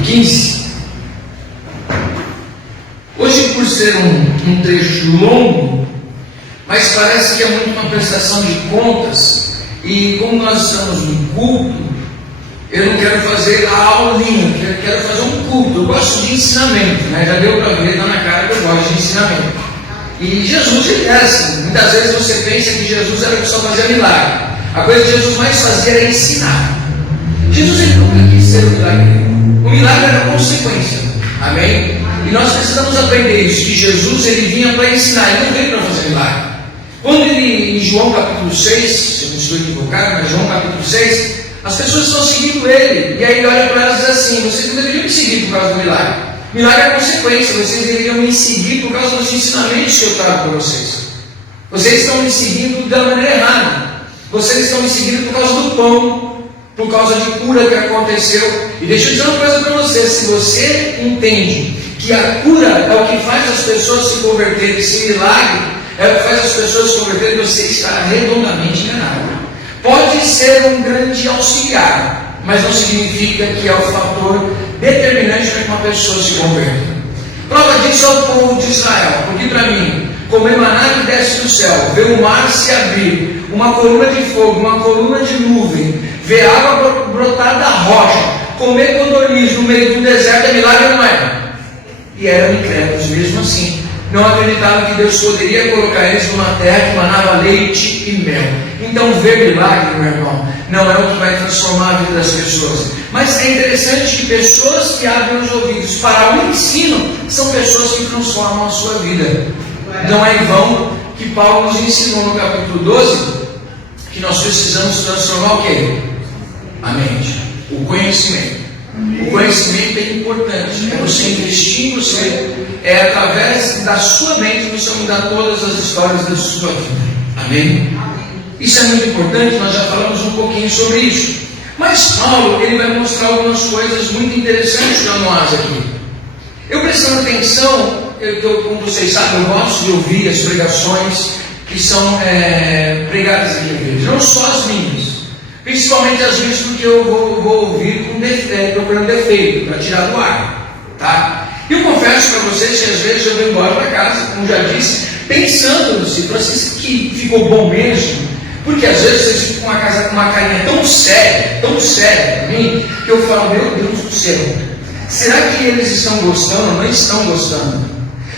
capítulo 15. Hoje, por ser um trecho longo, mas parece que é muito uma prestação de contas, e como nós estamos no culto, eu não quero fazer a aulinha, eu quero fazer um culto. Eu gosto de ensinamento, né? Já deu para ver, está na cara que eu gosto de ensinamento. E Jesus é assim. Muitas vezes você pensa que Jesus era o que só fazia milagre. A coisa que Jesus mais fazia era ensinar. Jesus ele nunca quis ser o milagre. O milagre era consequência. Amém? E nós precisamos aprender isso, que Jesus ele vinha para ensinar, ele não veio para fazer milagre. Quando ele, em João capítulo 6, se eu não estou equivocado, mas João capítulo 6, as pessoas estão seguindo ele, e aí ele olha para elas e diz assim: vocês não deveriam me seguir por causa do milagre. Milagre é consequência, vocês deveriam me seguir por causa dos ensinamentos que eu trago para vocês. Vocês estão me seguindo da maneira errada. Vocês estão me seguindo por causa do pão, por causa de cura que aconteceu. E deixa eu dizer uma coisa para você: se você entende que a cura é o que faz as pessoas se converterem, esse milagre é o que faz as pessoas se converterem, você está redondamente enganado. Pode ser um grande auxiliar, mas não significa que é o fator determinante para que uma pessoa se converta. Prova disso é o povo de Israel, porque para mim, comer maná que desce do céu, ver o mar se abrir, uma coluna de fogo, uma coluna de nuvem, ver água brotar da rocha, comer codorniz no meio do deserto é milagre ou não é? E eram incrédulos mesmo assim. Não acreditavam que Deus poderia colocar eles numa terra que manava leite e mel. Então, ver milagre, meu irmão, não é o que vai transformar a vida das pessoas. Mas é interessante que pessoas que abrem os ouvidos para o ensino são pessoas que transformam a sua vida. Não é em vão que Paulo nos ensinou no capítulo 12 que nós precisamos transformar o quê? A mente, o conhecimento. O conhecimento é importante, é você investir em você, é através da sua mente você mudar todas as histórias da sua vida. Amém? Isso é muito importante, nós já falamos um pouquinho sobre isso. Mas Paulo, ele vai mostrar algumas coisas muito interessantes para nós aqui. Eu prestando atenção, como vocês sabem, eu gosto de ouvir as pregações que são pregadas aqui na igreja, não só as minhas. Principalmente às vezes porque eu vou ouvir procurando defeito, para tirar do ar. Tá? E eu confesso para vocês que às vezes eu venho embora para casa, como já disse, pensando se que ficou bom mesmo. Porque às vezes vocês ficam com uma carinha tão séria para mim, que eu falo: meu Deus do céu, será que eles estão gostando ou não estão gostando?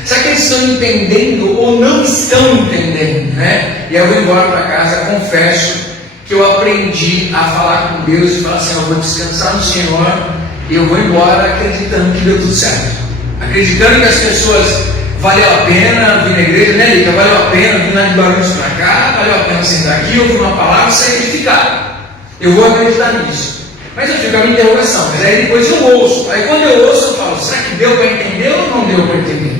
Será que eles estão entendendo ou não estão entendendo? Né? E aí eu vou embora para casa, confesso que eu aprendi a falar com Deus e falar assim: eu vou descansar no Senhor e eu vou embora acreditando que deu tudo certo, acreditando que as pessoas valeu a pena vir na igreja, né, Lita? Valeu a pena vir lá de Barulhos para cá, valeu a pena sentar aqui, ouvir uma palavra e sair edificado. Eu vou acreditar nisso. Mas eu fico a minha interrogação, mas aí depois eu ouço. Aí quando eu ouço eu falo: será que deu para entender ou não deu para entender?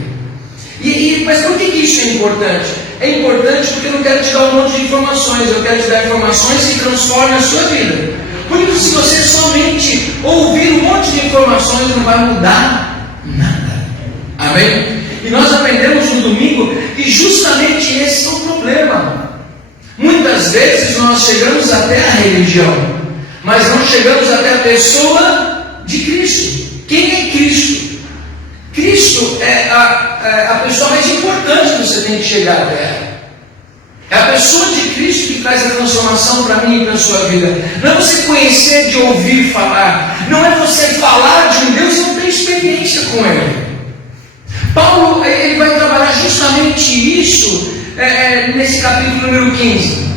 Mas por que isso é importante? É importante porque eu não quero te dar um monte de informações, eu quero te dar informações que transformem a sua vida. Porque se você somente ouvir um monte de informações, não vai mudar nada. Amém? E nós aprendemos no domingo que justamente esse é o problema. Muitas vezes nós chegamos até a religião, mas não chegamos até a pessoa de Cristo. Quem é Cristo? Cristo é a pessoa mais importante que você tem que chegar até ela. É a pessoa de Cristo que traz a transformação para mim e para a sua vida. Não é você conhecer de ouvir falar. Não é você falar de um Deus e não ter experiência com Ele. Paulo ele vai trabalhar justamente isso nesse capítulo número 15.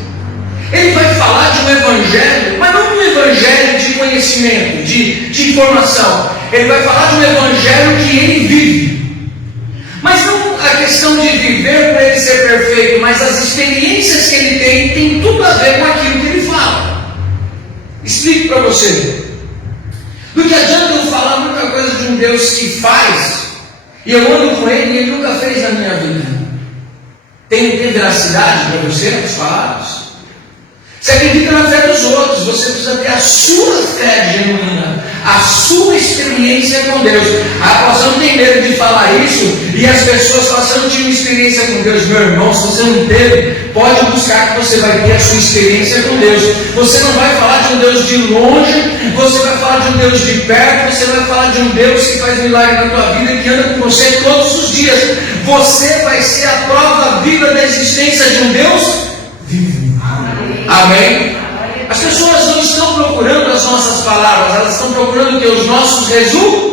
Ele vai falar de um evangelho, mas não um evangelho de conhecimento, de informação. Ele vai falar de um evangelho que ele vive. Mas não a questão de viver para ele ser perfeito, mas as experiências que ele tem tudo a ver com aquilo que ele fala. Explico para você. Do que adianta eu falar muita coisa de um Deus que faz, e eu ando com ele e ele nunca fez na minha vida? Tem veracidade para você as palavras? Você acredita na fé dos outros, você precisa ter a sua fé genuína, a sua experiência experiência com Deus. A apóstolo tem medo de falar isso, e as pessoas falam: você não tinha uma experiência com Deus. Meu irmão, se você não teve, pode buscar que você vai ter a sua experiência com Deus. Você não vai falar de um Deus de longe, você vai falar de um Deus de perto, você vai falar de um Deus que faz milagre na tua vida, que anda com você todos os dias. Você vai ser a prova viva da existência de um Deus vivo. Amém? As pessoas não estão procurando as nossas palavras, elas estão procurando os nossos resultados.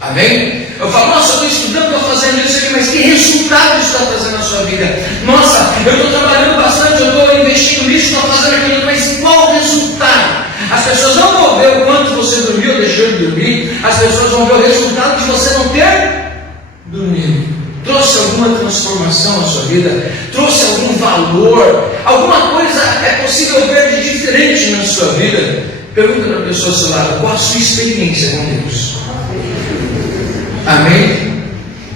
Amém? Eu falo: nossa, eu estou estudando, estou fazendo isso aqui, mas que resultado está trazendo na sua vida? Nossa, eu estou trabalhando bastante, eu estou investindo nisso, estou fazendo aquilo, mas qual o resultado? As pessoas não vão ver o quanto você dormiu ou deixou de dormir, as pessoas vão ver o resultado de você não ter dormido. Trouxe alguma transformação na sua vida? Trouxe algum valor? Alguma coisa é possível ver de diferente na sua vida? Pergunta para a pessoa ao seu lado: qual a sua experiência com Deus? Amém?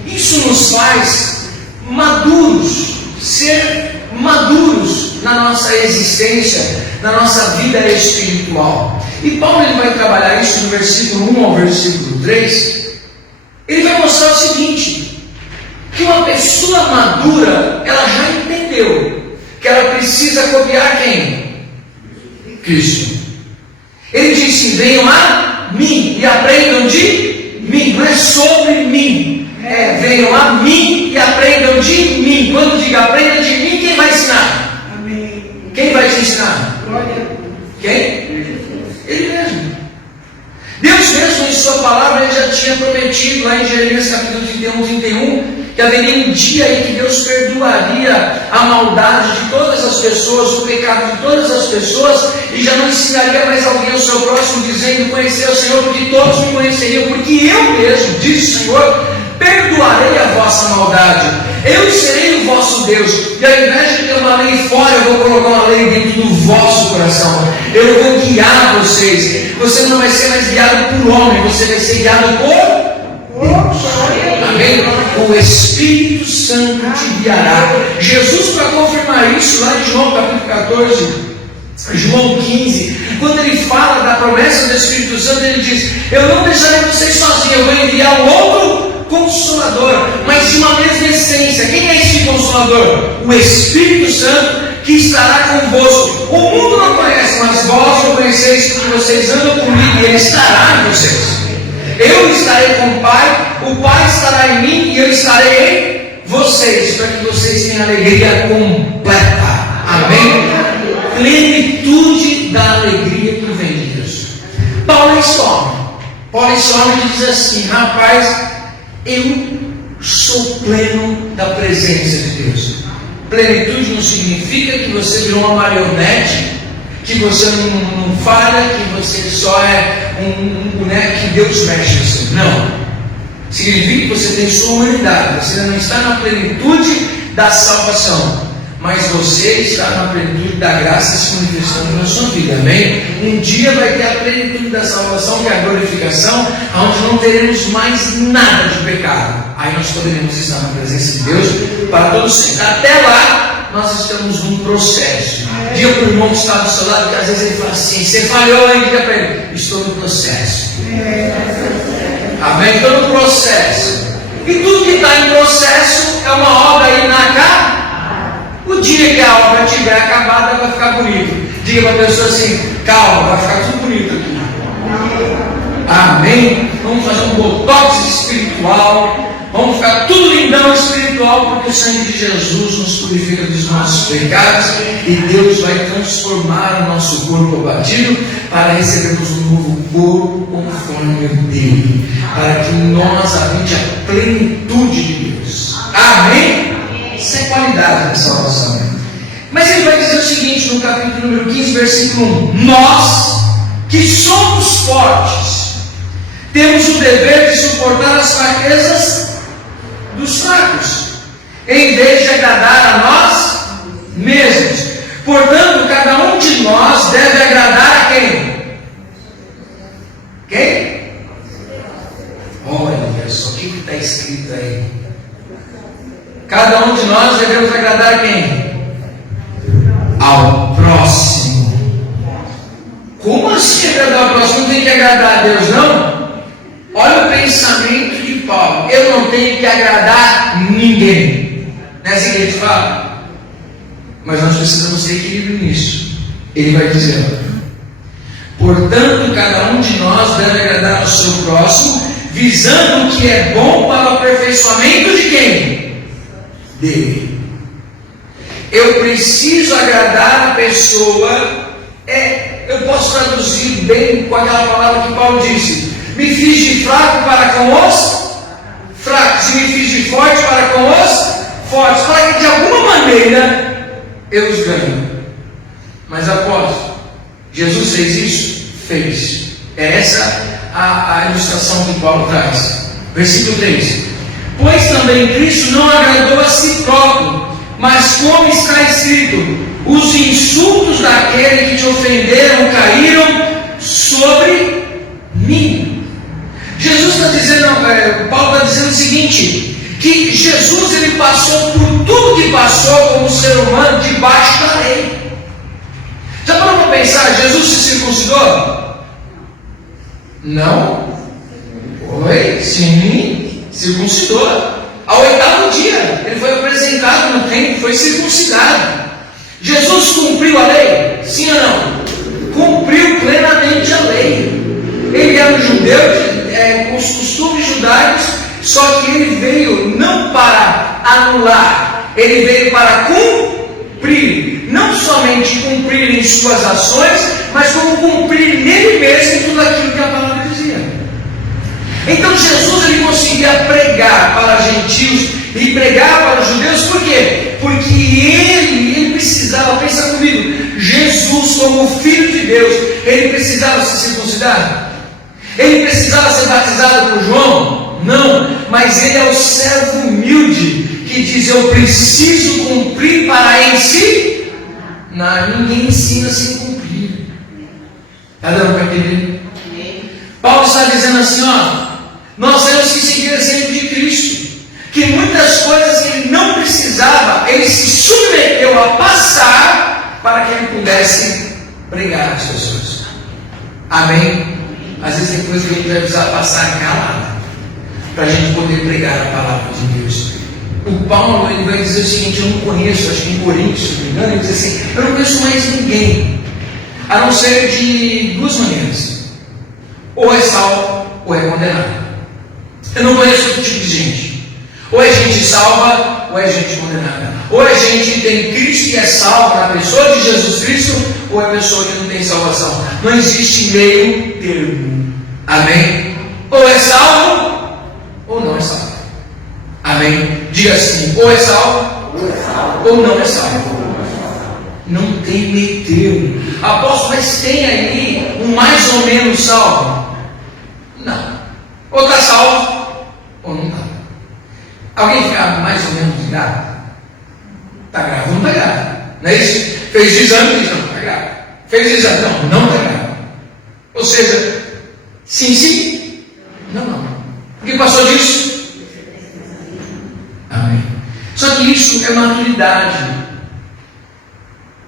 Isso nos faz maduros, ser maduros na nossa existência, na nossa vida espiritual. E Paulo ele vai trabalhar isso no versículo 1 ao versículo 3. Ele vai mostrar o seguinte: que uma pessoa madura, ela já entendeu que ela precisa copiar quem? Cristo. Ele diz assim: venham a mim e aprendam de mim. Não é sobre mim, venham a mim e aprendam de mim. Quando diga aprenda de mim, quem vai ensinar? Amém. Quem vai te ensinar? Glória. Quem? Ele mesmo. Deus mesmo, em sua palavra, ele já tinha prometido lá em Jeremias capítulo 31, que haveria um dia aí que Deus perdoaria a maldade de todas as pessoas, o pecado de todas as pessoas, e já não ensinaria mais alguém ao seu próximo, dizendo: conhecer o Senhor, porque todos me conheceriam, porque eu mesmo, diz o Senhor, perdoarei a vossa maldade, eu serei o vosso Deus, e ao invés de ter uma lei fora, eu vou colocar uma lei dentro do vosso coração, eu vou guiar vocês. Você não vai ser mais guiado por homem, você vai ser guiado por Deus. Amém? O Espírito Santo te guiará. Jesus, para confirmar isso, lá em João capítulo 14, João 15, quando ele fala da promessa do Espírito Santo, ele diz: eu não deixarei vocês sozinhos, eu vou enviar um outro Consolador, mas de uma mesma essência. Quem é esse Consolador? O Espírito Santo, que estará convosco. O mundo não conhece, mas vós o conheceis, porque vocês andam comigo, e ele estará em vocês. Eu estarei com o Pai estará em mim, e eu estarei em vocês, para que vocês tenham alegria completa. Amém? Plenitude da alegria que vem de Deus. Paulo é esse homem que diz assim: rapaz, eu sou pleno da presença de Deus. Plenitude não significa que você virou uma marionete, que você não falha, que você só é um boneco que Deus mexe assim. Não. Significa que você tem sua humanidade. Você não está na plenitude da salvação, mas você está na plenitude da graça se manifestando na sua vida. Amém? Um dia vai ter a plenitude da salvação, que é a glorificação, onde não teremos mais nada de pecado. Aí nós poderemos estar na presença de Deus para todos sempre. Até lá, nós estamos num processo. Diga para o irmão que está do seu lado, que às vezes ele fala assim: você falhou aí, diga para ele: estou no processo. Amém? Estou no processo. E tudo que está em processo é uma obra aí na cara. O dia que a obra estiver acabada, vai ficar bonito. Diga para a pessoa assim: calma, vai ficar tudo bonito aqui. Amém? Vamos fazer um botox espiritual. Vamos ficar tudo lindão espiritual, porque o sangue de Jesus nos purifica dos nossos pecados, e Deus vai transformar o nosso corpo abatido para recebermos um novo corpo conforme o dele, para que nós habite a plenitude de Deus. Amém? Isso é qualidade da salvação. Mas ele vai dizer o seguinte no capítulo número 15, versículo 1: nós que somos fortes temos o dever de suportar as fraquezas dos fracos, em vez de agradar a nós mesmos. Portanto, cada um de nós deve agradar a quem? Quem? Olha só o que está escrito aí. Cada um de nós devemos agradar a quem? Ao próximo. Como assim agradar ao próximo? Não tem que agradar a Deus, não? o pensamento de Paulo: eu não tenho que agradar ninguém. Não é assim que ele fala? Mas nós precisamos ter equilíbrio nisso. Ele vai dizer: portanto, cada um de nós deve agradar ao seu próximo, visando o que é bom para o aperfeiçoamento de quem? Dele. Eu preciso agradar a pessoa. Eu posso traduzir bem com aquela palavra que Paulo disse: me fiz de fraco para com os fracos, e me fiz de forte para com os fortes, para que de alguma maneira eu os ganhe. Mas apóstolo, Jesus fez isso? Fez. É essa a ilustração que Paulo traz. Versículo 3: pois também Cristo não agradou a si próprio, mas como está escrito: os insultos daquele que te ofenderam caíram sobre mim. Jesus está dizendo, Paulo está dizendo o seguinte: que Jesus ele passou por tudo que passou como ser humano debaixo da lei. Já parou para pensar? Jesus se circuncidou? Não. Oi? Sim, circuncidou. Ao 8º dia, ele foi apresentado no templo, foi circuncidado. Jesus cumpriu a lei? Sim ou não? Cumpriu plenamente a lei. Ele era um judeu com os costumes judaicos, só que ele veio não para anular, ele veio para cumprir. Não somente cumprir em suas ações, mas como cumprir nele mesmo tudo aquilo que a palavra dizia. Então Jesus ele conseguia pregar para gentios e pregar para os judeus. Por quê? Porque ele precisava, pensa comigo, Jesus como Filho de Deus, ele precisava se circuncidar? Ele precisava ser batizado por João? Não, mas ele é o servo humilde que diz: eu preciso cumprir para ensinar. Ninguém ensina sem cumprir. Está dando para entender? Paulo está dizendo assim: nós temos que seguir o exemplo de Cristo, que muitas coisas que ele não precisava, ele se submeteu a passar para que ele pudesse pregar às pessoas. Amém? Às vezes tem coisas que a gente vai precisar passar calada para a gente poder pregar a palavra de Deus. O Paulo ele vai dizer o seguinte: eu não conheço, acho que em Coríntios, se não me engano, ele diz assim: eu não conheço mais ninguém, a não ser de duas maneiras: ou é salvo ou é condenado. Eu não conheço outro tipo de gente. Ou é gente salva ou é gente condenada. Ou é gente que tem Cristo e é salva na pessoa de Jesus Cristo, ou é pessoa que não tem salvação. Não existe meio termo. Amém? Ou é salvo ou não é salvo. Amém? Diga assim: ou é salvo ou não é salvo. Não tem meio termo. Apóstolo, mas tem aí um mais ou menos salvo? Não. Ou está salvo ou não está. Alguém fica mais ou menos grave? Está grave ou não está grave? Não é isso? Fez exame, diz: não, está grave. Fez exame, não está grave. Ou seja, sim, não. Porque passou disso? Amém. Só que isso é maturidade.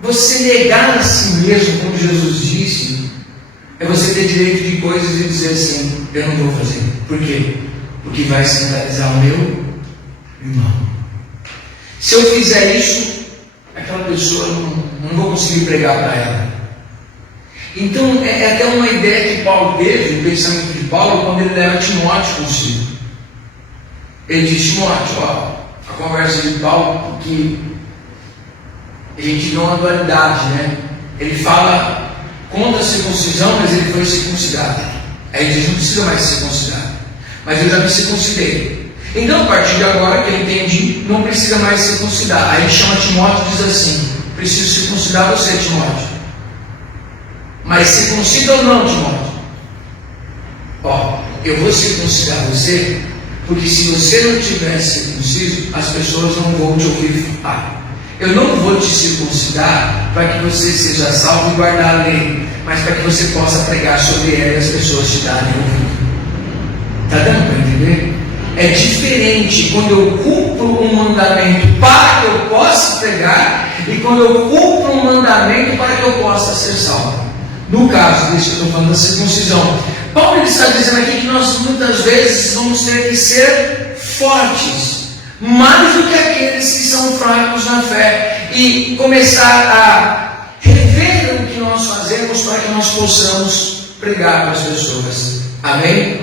Você negar a si mesmo, como Jesus disse, é você ter direito de coisas e dizer assim: eu não vou fazer. Por quê? Porque vai escandalizar o meu irmão. Se eu fizer isso, aquela pessoa não vou conseguir pregar para ela. Então é até uma ideia que Paulo teve, o pensamento de Paulo, quando ele leva Timóteo consigo. Ele diz: Timóteo, a conversa de Paulo, porque a gente vê uma dualidade, né? Ele fala contra a circuncisão, mas ele foi circuncidado. Aí ele diz: não precisa mais se circuncidar, mas eu já me circuncidei. Então, a partir de agora que eu entendi, não precisa mais circuncidar. Aí ele chama Timóteo e diz assim: preciso circuncidar você, Timóteo. Mas circuncida ou não, Timóteo? Eu vou circuncidar você, porque se você não tiver circunciso, as pessoas não vão te ouvir falar. Eu não vou te circuncidar para que você seja salvo e guardar a lei, mas para que você possa pregar sobre ela e as pessoas te darem ouvido. Está dando para entender? É diferente quando eu cumpro um mandamento para que eu possa pregar e quando eu cumpro um mandamento para que eu possa ser salvo. No caso, isso eu estou falando da circuncisão. Paulo ele está dizendo aqui que nós muitas vezes vamos ter que ser fortes, mais do que aqueles que são fracos na fé, e começar a rever o que nós fazemos para que nós possamos pregar para as pessoas. Amém?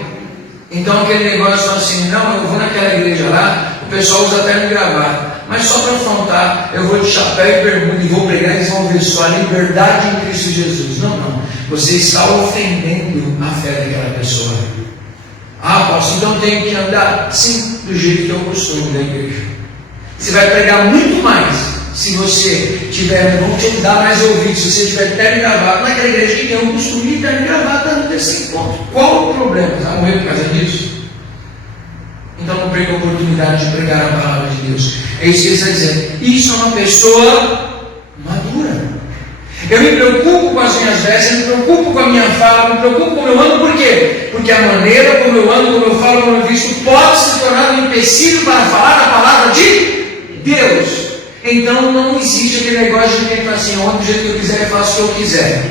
Então aquele negócio assim, não, eu vou naquela igreja lá, o pessoal usa até no gravata, mas só para afrontar, eu vou de chapéu e bermuda e vou pregar e eles vão ver só a liberdade em Cristo Jesus. Não, não. Você está ofendendo a fé daquela pessoa. Ah, apóstolo, então tenho que andar? Sim, do jeito que eu costumo da igreja. Você vai pregar muito mais se você tiver, vão te dar mais ouvidos, se você tiver terno e gravata naquela igreja que tem um costume de terno e gravata no terceiro ponto. Qual o problema? Você vai morrer por causa disso? Então não perca a oportunidade de pregar a palavra de Deus. É isso que ele está dizendo. Isso é uma pessoa madura. Eu me preocupo com as minhas vestes, eu me preocupo com a minha fala, eu me preocupo com o meu ando. Por quê? Porque a maneira como eu ando, como eu falo, como eu visto, pode se tornar um empecilho para falar a palavra de Deus. Então não existe aquele negócio de quem fala assim, onde do jeito que eu quiser, eu faço o que eu quiser.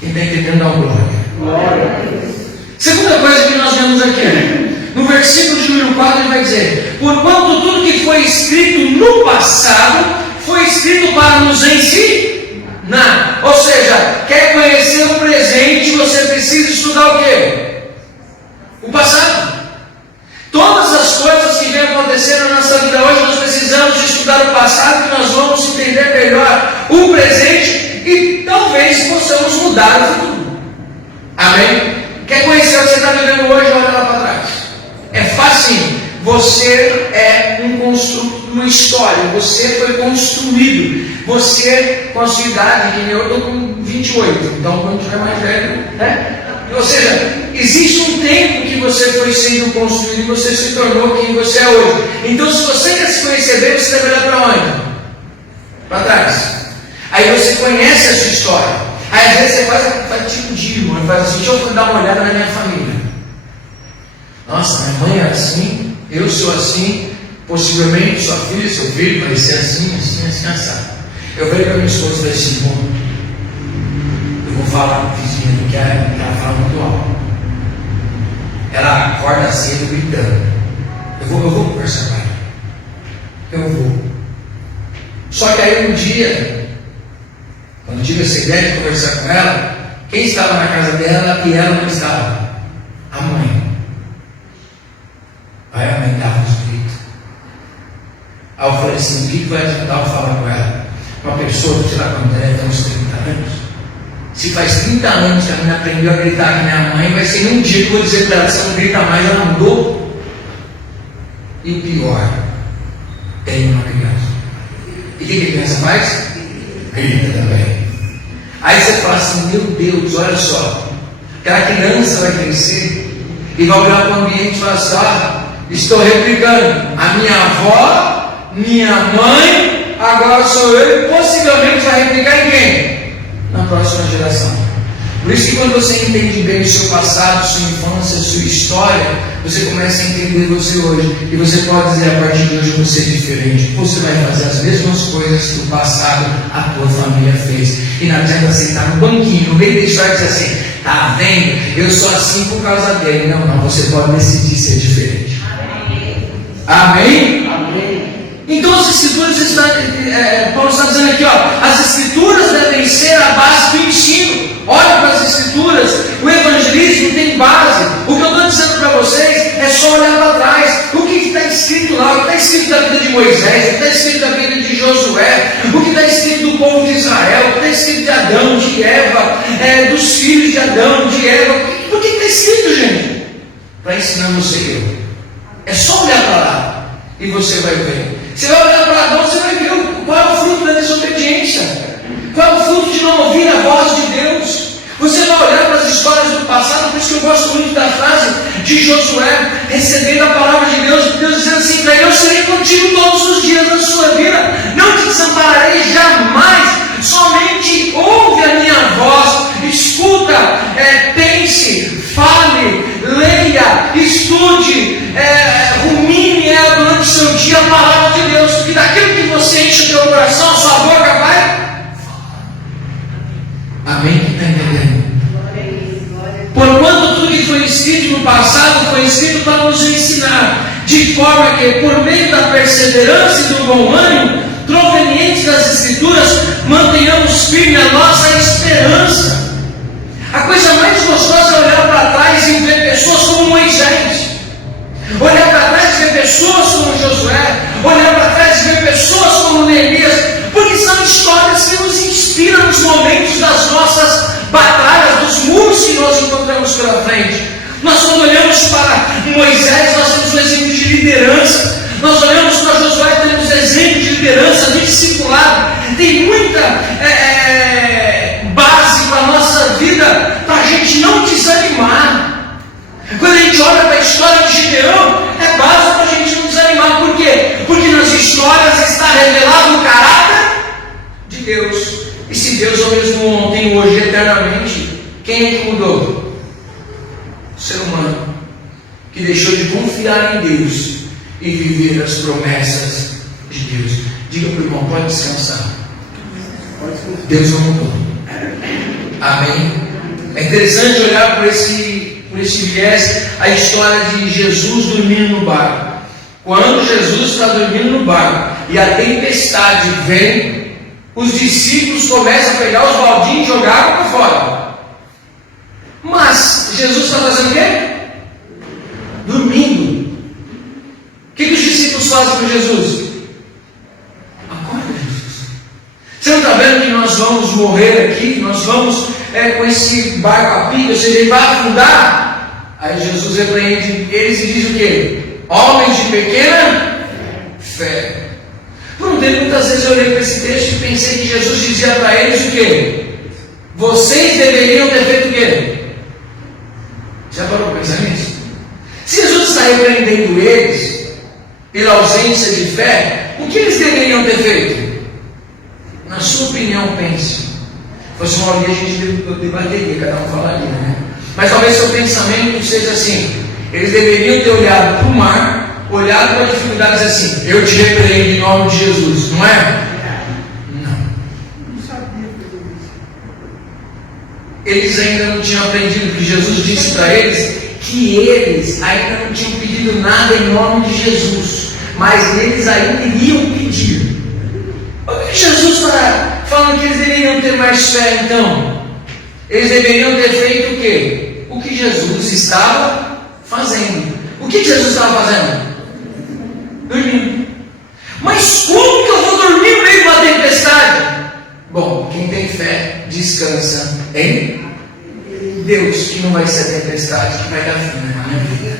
Quem está entendendo, dá glória. Glória a Deus. Segunda coisa que nós vemos aqui, no versículo de número 4, ele vai dizer: porquanto tudo que foi escrito no passado foi escrito para nos ensinar. Ou seja, quer conhecer o presente, você precisa estudar o quê? O passado. Todas as coisas que vêm acontecendo na nossa vida hoje, nós precisamos de estudar o passado, que nós vamos entender melhor o presente e talvez possamos mudar o futuro. Amém? Quer conhecer o que você está vivendo hoje? Olha lá para trás. É fácil. Você é um construto de uma história. Você foi construído. Você, com a sua idade, que eu estou com 28. Então, quando tiver mais velho, né? Ou seja, existe um tempo que você foi sendo construído e você se tornou quem você é hoje. Então, se você quer se conhecer bem, você deve olhar para onde? Para trás. Aí você conhece a sua história. Aí às vezes você faz tipo de irmão, faz assim, deixa eu dar uma olhada na minha família. Nossa, minha mãe é assim, eu sou assim, possivelmente sua filha, seu filho vai ser assim, assim, assim, assado. Eu vejo para minha esposa e falei assim, bom, eu vou falar com a vizinha, porque ela fala muito alto. Ela acorda cedo gritando. Eu vou conversar com ela. Eu vou. Só que aí um dia, quando tive essa ideia de conversar com ela, quem estava na casa dela e ela não estava? A mãe. Aí a mãe dava uns gritos. Aí eu falei assim, o que vai adiantar eu falar com ela? Uma pessoa que, sei lá, quando ela tem uns 30 anos. Se faz 30 anos que a menina aprendeu a gritar com minha mãe, vai ser um dia que eu vou dizer para ela, se ela não grita mais, ela mudou. E o pior, tem uma criança. E o que a criança faz? Grita também. Aí você fala assim, meu Deus, olha só, aquela criança vai crescer e vai olhar para o ambiente e falar assim, estou replicando a minha avó, minha mãe, agora sou eu, e possivelmente vai replicar em quem? Na próxima geração. Por isso que quando você entende bem o seu passado, sua infância, sua história, você começa a entender você hoje. E você pode dizer, a partir de hoje você é diferente. Você vai fazer as mesmas coisas que no passado a tua família fez. E não adianta sentar no banquinho, no meio da história e dizer assim, tá vendo? Eu sou assim por causa dele. Não, não, você pode decidir ser diferente. Amém? Amém? Então as escrituras, Paulo está dizendo aqui, as escrituras devem ser a base do ensino. Olha para as escrituras, o evangelismo tem base. O que eu estou dizendo para vocês é só olhar para trás. O que está escrito lá? O que está escrito da vida de Moisés? O que está escrito da vida de Josué? O que está escrito do povo de Israel? O que está escrito de Adão, de Eva, dos filhos de Adão, de Eva? Por que está escrito, gente? Para ensinar você e eu. É só olhar para lá e você vai ver. Você vai olhar para Adão, você vai ver qual é o fruto da desobediência. Qual é o fruto de não ouvir a voz de Deus? Você vai olhar para as histórias do passado, por isso que eu gosto muito da frase de Josué, recebendo a palavra de Deus dizendo assim para ele, eu serei contigo todos os dias da sua vida, não te desampararei jamais, somente ouve a minha voz, escuta, pense, fale, leia, estude, rumine durante o seu dia a palavra de Deus, porque daquilo que você enche o teu coração, a sua boca vai. Amém? Quem está entendendo? Porquanto foi escrito no passado foi escrito para nos ensinar, de forma que, por meio da perseverança e do bom ânimo, provenientes das Escrituras, mantenhamos firme a nossa esperança. A coisa mais gostosa é olhar para trás e ver pessoas como Moisés, olhar para trás e ver pessoas como Josué, olhar para trás e ver pessoas como Neemias, porque são histórias que nos inspiram nos momentos das nossas batalhas, dos muros que nós encontramos pela frente. Nós, quando olhamos para Moisés, nós temos um exemplo de liderança. Nós olhamos para Josué, temos exemplo de liderança, de discipulado. Tem muita base para a nossa vida, para a gente não desanimar. Quando a gente olha para a história de Gideão, é base para a gente não desanimar. Por quê? Porque nas histórias está revelado o caráter de Deus. E se Deus é o mesmo ontem, hoje, eternamente, quem é que mudou? O ser humano, que deixou de confiar em Deus e viver as promessas de Deus. Diga para o irmão, pode descansar. Deus não mudou. Amém? É interessante olhar por esse viés a história de Jesus dormindo no barco. Quando Jesus está dormindo no barco e a tempestade vem, os discípulos começam a pegar os baldinhos e jogar água para fora. Mas Jesus está fazendo o quê? Dormindo. O que os discípulos fazem com Jesus? Acorda, Jesus. Você não está vendo que nós vamos morrer aqui? Nós vamos com esse barco a pique, ou seja, ele vai afundar. Aí Jesus repreende eles e diz o quê? Homens de pequena fé. Por um tempo, muitas vezes eu olhei para esse texto e pensei que Jesus dizia para eles o quê? Vocês deveriam ter feito o quê? Já parou para pensar nisso? Se Jesus está repreendendo eles pela ausência de fé, o que eles deveriam ter feito? Na sua opinião, pense. Se fosse uma hora a gente debateria, cada um falaria, né? Mas talvez seu pensamento seja assim: eles deveriam ter olhado para o mar, olhado para a dificuldade e dizer assim: eu te repreendo em nome de Jesus, não é? Eles ainda não tinham aprendido, porque Jesus disse para eles que eles ainda não tinham pedido nada em nome de Jesus, mas eles ainda iriam pedir. O que Jesus está falando que eles deveriam ter mais fé então? Eles deveriam ter feito o quê? O que Jesus estava fazendo. O que Jesus estava fazendo? Dormindo. Mas como que eu vou dormir no meio de uma tempestade? Bom, quem tem fé descansa em Deus, que não vai ser a tempestade que vai dar fim na minha vida.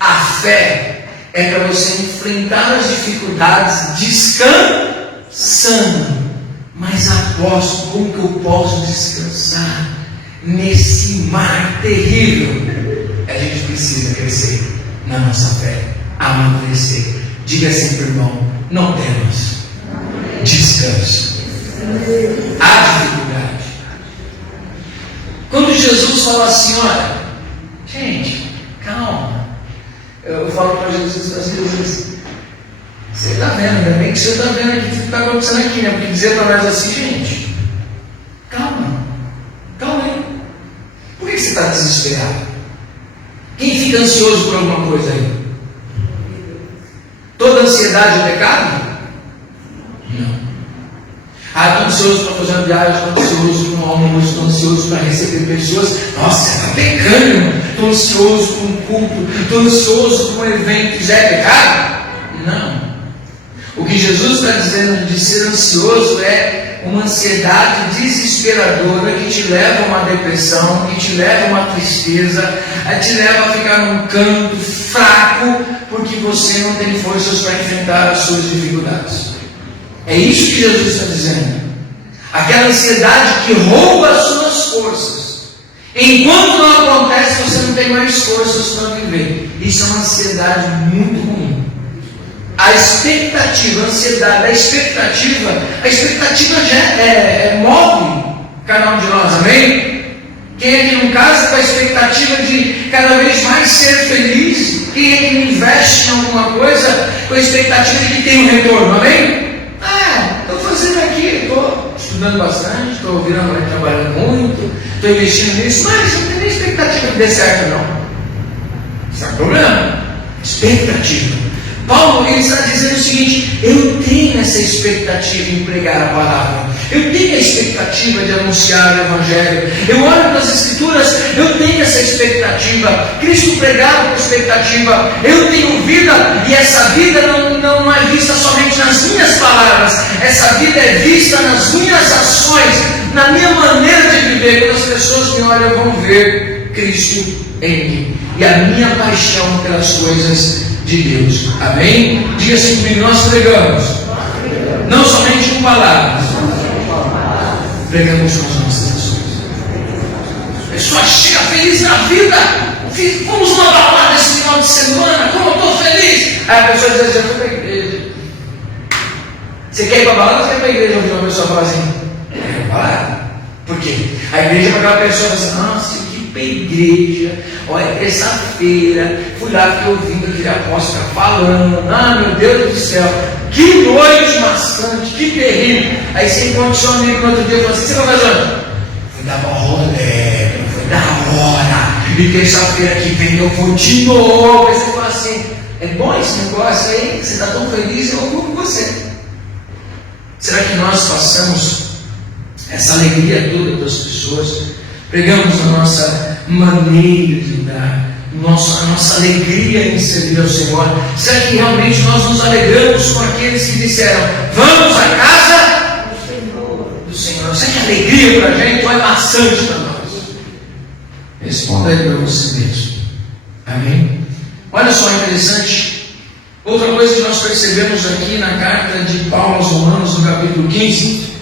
A fé é para você enfrentar as dificuldades descansando. Mas apóstolo, como que eu posso descansar nesse mar terrível? A gente precisa crescer na nossa fé, amadurecer. Diga assim para o irmão: não temas, descanse. Há dificuldade. Quando Jesus fala assim, olha, gente, calma. Eu falo para Jesus às vezes: você está vendo, ainda bem que você está vendo aqui o que está acontecendo aqui, né? Porque dizer para nós assim, gente, calma aí. Por que você está desesperado? Quem fica ansioso por alguma coisa aí? Toda ansiedade é pecado? Não. Estou ansioso para fazer uma viagem, estou ansioso para um almoço, estou ansioso para receber pessoas. Nossa, você está pecando? Estou ansioso para um culto, estou ansioso para um evento. Já é pecado? Não. O que Jesus está dizendo de ser ansioso é uma ansiedade desesperadora que te leva a uma depressão, que te leva a uma tristeza, te leva a ficar num canto fraco, porque você não tem forças para enfrentar as suas dificuldades. É isso que Jesus está dizendo. Aquela ansiedade que rouba as suas forças. Enquanto não acontece, você não tem mais forças para viver. Isso é uma ansiedade muito ruim. A expectativa, a ansiedade, a expectativa já move cada um de nós, amém? Quem é que não casa com a expectativa de cada vez mais ser feliz? Quem é que investe em alguma coisa com a expectativa de que tem um retorno, amém? Estou fazendo aqui, estou estudando bastante, estou virando, trabalhando muito, estou investindo nisso, mas não tem nem expectativa expectativa que dê certo, não. Isso é um problema. Expectativa. Paulo, ele está dizendo o seguinte: eu tenho essa expectativa em pregar a palavra, eu tenho a expectativa de anunciar o Evangelho, eu olho para as Escrituras, eu tenho essa expectativa. Cristo pregava com expectativa, eu tenho vida, e essa vida não é vista somente nas minhas palavras, essa vida é vista nas minhas ações, na minha maneira de viver. Quando as pessoas me olham, vão ver Cristo em mim e a minha paixão pelas coisas de Deus. Amém? Diga assim comigo: nós pregamos não somente com palavras, pregamos com as nossas ações. A pessoa chega feliz na vida. Vamos numa balada esse final de semana, como eu estou feliz. Aí a pessoa diz assim: eu estou para a igreja. Você quer ir para a balada ou você quer ir para a igreja? Onde uma pessoa fala assim: eu quero ir para a balada. Por quê? A igreja é para aquela pessoa que fala assim: nossa, para a igreja, olha, terça-feira, fui lá, fiquei ouvindo aquele apóstolo falando, meu Deus do céu, que noite maçante, que terrível. Aí você encontra o seu amigo no outro dia e fala assim: você vai fazer onde? Fui dar uma rolê, foi da hora, e terça-feira que vem eu vou de novo. Aí você fala assim: é bom esse negócio aí, você está tão feliz, eu vou com você. Será que nós passamos essa alegria toda para as pessoas? Pregamos a nossa maneira de andar, a nossa alegria em servir ao Senhor. Será que realmente nós nos alegramos com aqueles que disseram: vamos à casa do Senhor? Será que a alegria para a gente é bastante para nós? Responda aí para você mesmo. Amém? Olha só, interessante. Outra coisa que nós percebemos aqui na carta de Paulo aos Romanos, no capítulo 15.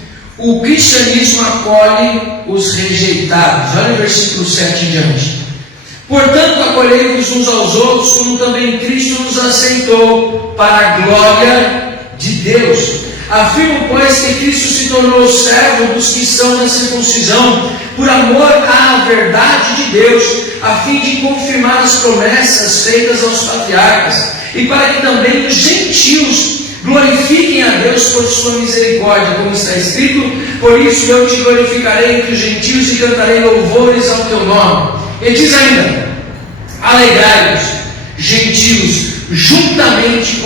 O cristianismo acolhe os rejeitados. Olha o versículo 7 em diante. Portanto, acolhei-vos uns aos outros, como também Cristo nos aceitou, para a glória de Deus. Afirmo, pois, que Cristo se tornou servo dos que são da circuncisão, por amor à verdade de Deus, a fim de confirmar as promessas feitas aos patriarcas, e para que também os gentios glorifiquem a Deus por sua misericórdia, como está escrito: por isso eu te glorificarei entre os gentios e cantarei louvores ao teu nome. Ele diz ainda: alegrai-vos, gentios, juntamente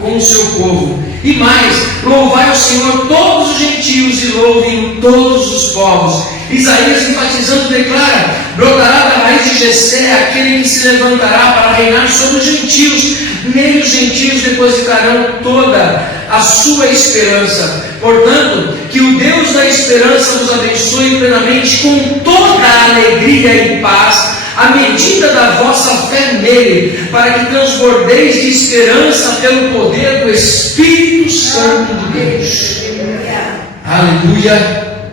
com o seu povo. E mais, louvai o Senhor todos os gentios e louvem todos os povos. Isaías, enfatizando, declara: brotará da raiz de Jessé aquele que se levantará para reinar sobre os gentios. Nele os gentios depositarão toda a sua esperança. Portanto, que o Deus da esperança vos abençoe plenamente com toda a alegria e paz, à medida da vossa fé nele, para que transbordeis de esperança pelo poder do Espírito Santo de Deus. Aleluia!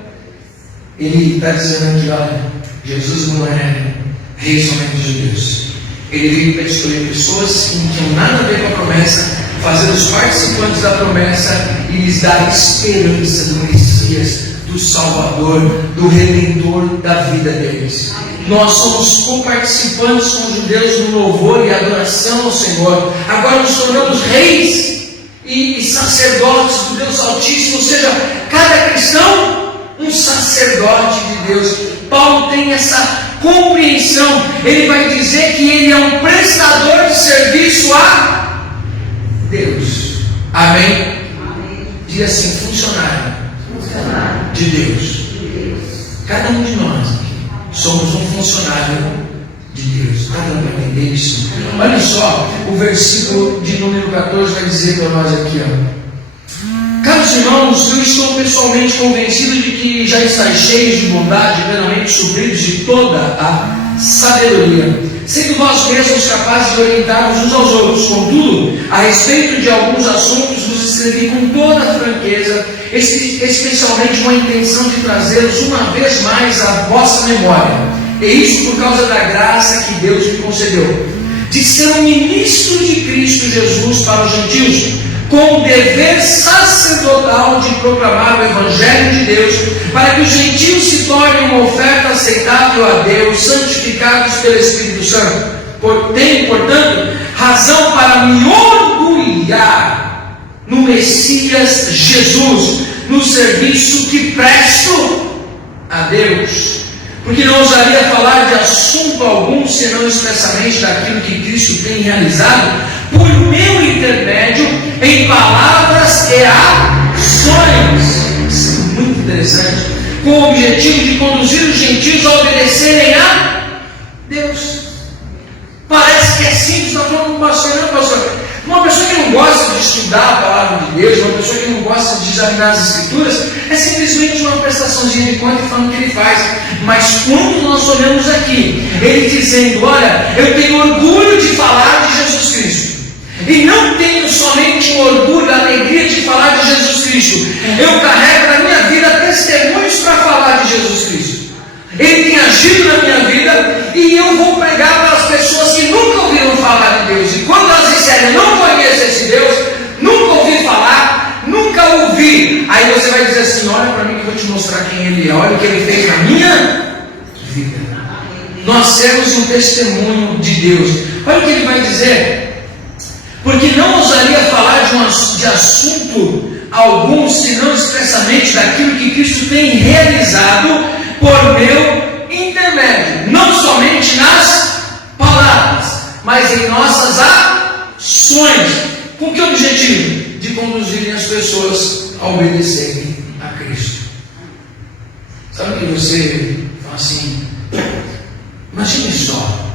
Ele está dizendo aqui: olha, Jesus não é rei somente dos judeus. Ele veio para escolher pessoas que não tinham nada a ver com a promessa, fazer os participantes da promessa e lhes dar esperança do Messias, do Salvador, do Redentor da vida deles. Nós somos coparticipantes com os judeus no louvor e adoração ao Senhor. Agora nos tornamos reis e sacerdotes do Deus Altíssimo, ou seja, cada cristão um sacerdote de Deus. Paulo tem essa compreensão. Ele vai dizer que ele é um prestador de serviço a Deus. Amém? Diz assim: funcionário de Deus. Cada um de nós somos um funcionário de Deus. Cada um vai entender isso. Olha só, o versículo de número 14 vai dizer para nós aqui, ó: caros irmãos, eu estou pessoalmente convencido de que já estáis cheios de bondade, plenamente supridos de toda a sabedoria, sendo vós mesmos capazes de orientar-vos uns aos outros. Contudo, a respeito de alguns assuntos, vos escrevi com toda a franqueza, especialmente com a intenção de trazê-los uma vez mais à vossa memória, e isso por causa da graça que Deus me concedeu, de ser um ministro de Cristo Jesus para os gentios, com o dever sacerdotal de proclamar o Evangelho de Deus, para que os gentios se tornem uma oferta aceitável a Deus, santificados pelo Espírito Santo. Tenho, portanto, razão para me orgulhar no Messias Jesus, no serviço que presto a Deus, porque não ousaria falar de assunto algum, senão expressamente daquilo que Cristo tem realizado, por meu intermédio, em palavras e ações. Isso é muito interessante. Com o objetivo de conduzir os gentios a obedecerem a Deus. Parece que é simples, nós falamos pastor, não, pastor. Uma pessoa que não gosta de estudar a palavra de Deus, uma pessoa que não gosta de examinar as Escrituras, é simplesmente uma prestaçãozinha de conta e falando o que ele faz. Mas quando nós olhamos aqui, ele dizendo: olha, eu tenho orgulho de falar de Jesus Cristo. E não tenho somente o orgulho, a alegria de falar de Jesus Cristo. Eu carrego na minha vida testemunhos para falar de Jesus Cristo. Ele tem agido na minha vida e eu vou pregar para as pessoas que nunca ouviram falar de Deus. E quando elas disserem: não conheço esse Deus, nunca ouvi falar, nunca ouvi, aí você vai dizer assim: olha para mim que eu vou te mostrar quem Ele é, olha o que Ele fez na minha vida. Nós temos um testemunho de Deus. Olha o que Ele vai dizer: porque não ousaria falar de assunto algum, senão expressamente daquilo que Cristo tem realizado por meu intermédio, não somente nas palavras, mas em nossas ações. Com que objetivo? De conduzirem as pessoas a obedecerem a Cristo. Sabe o que você fala assim? Imagine só,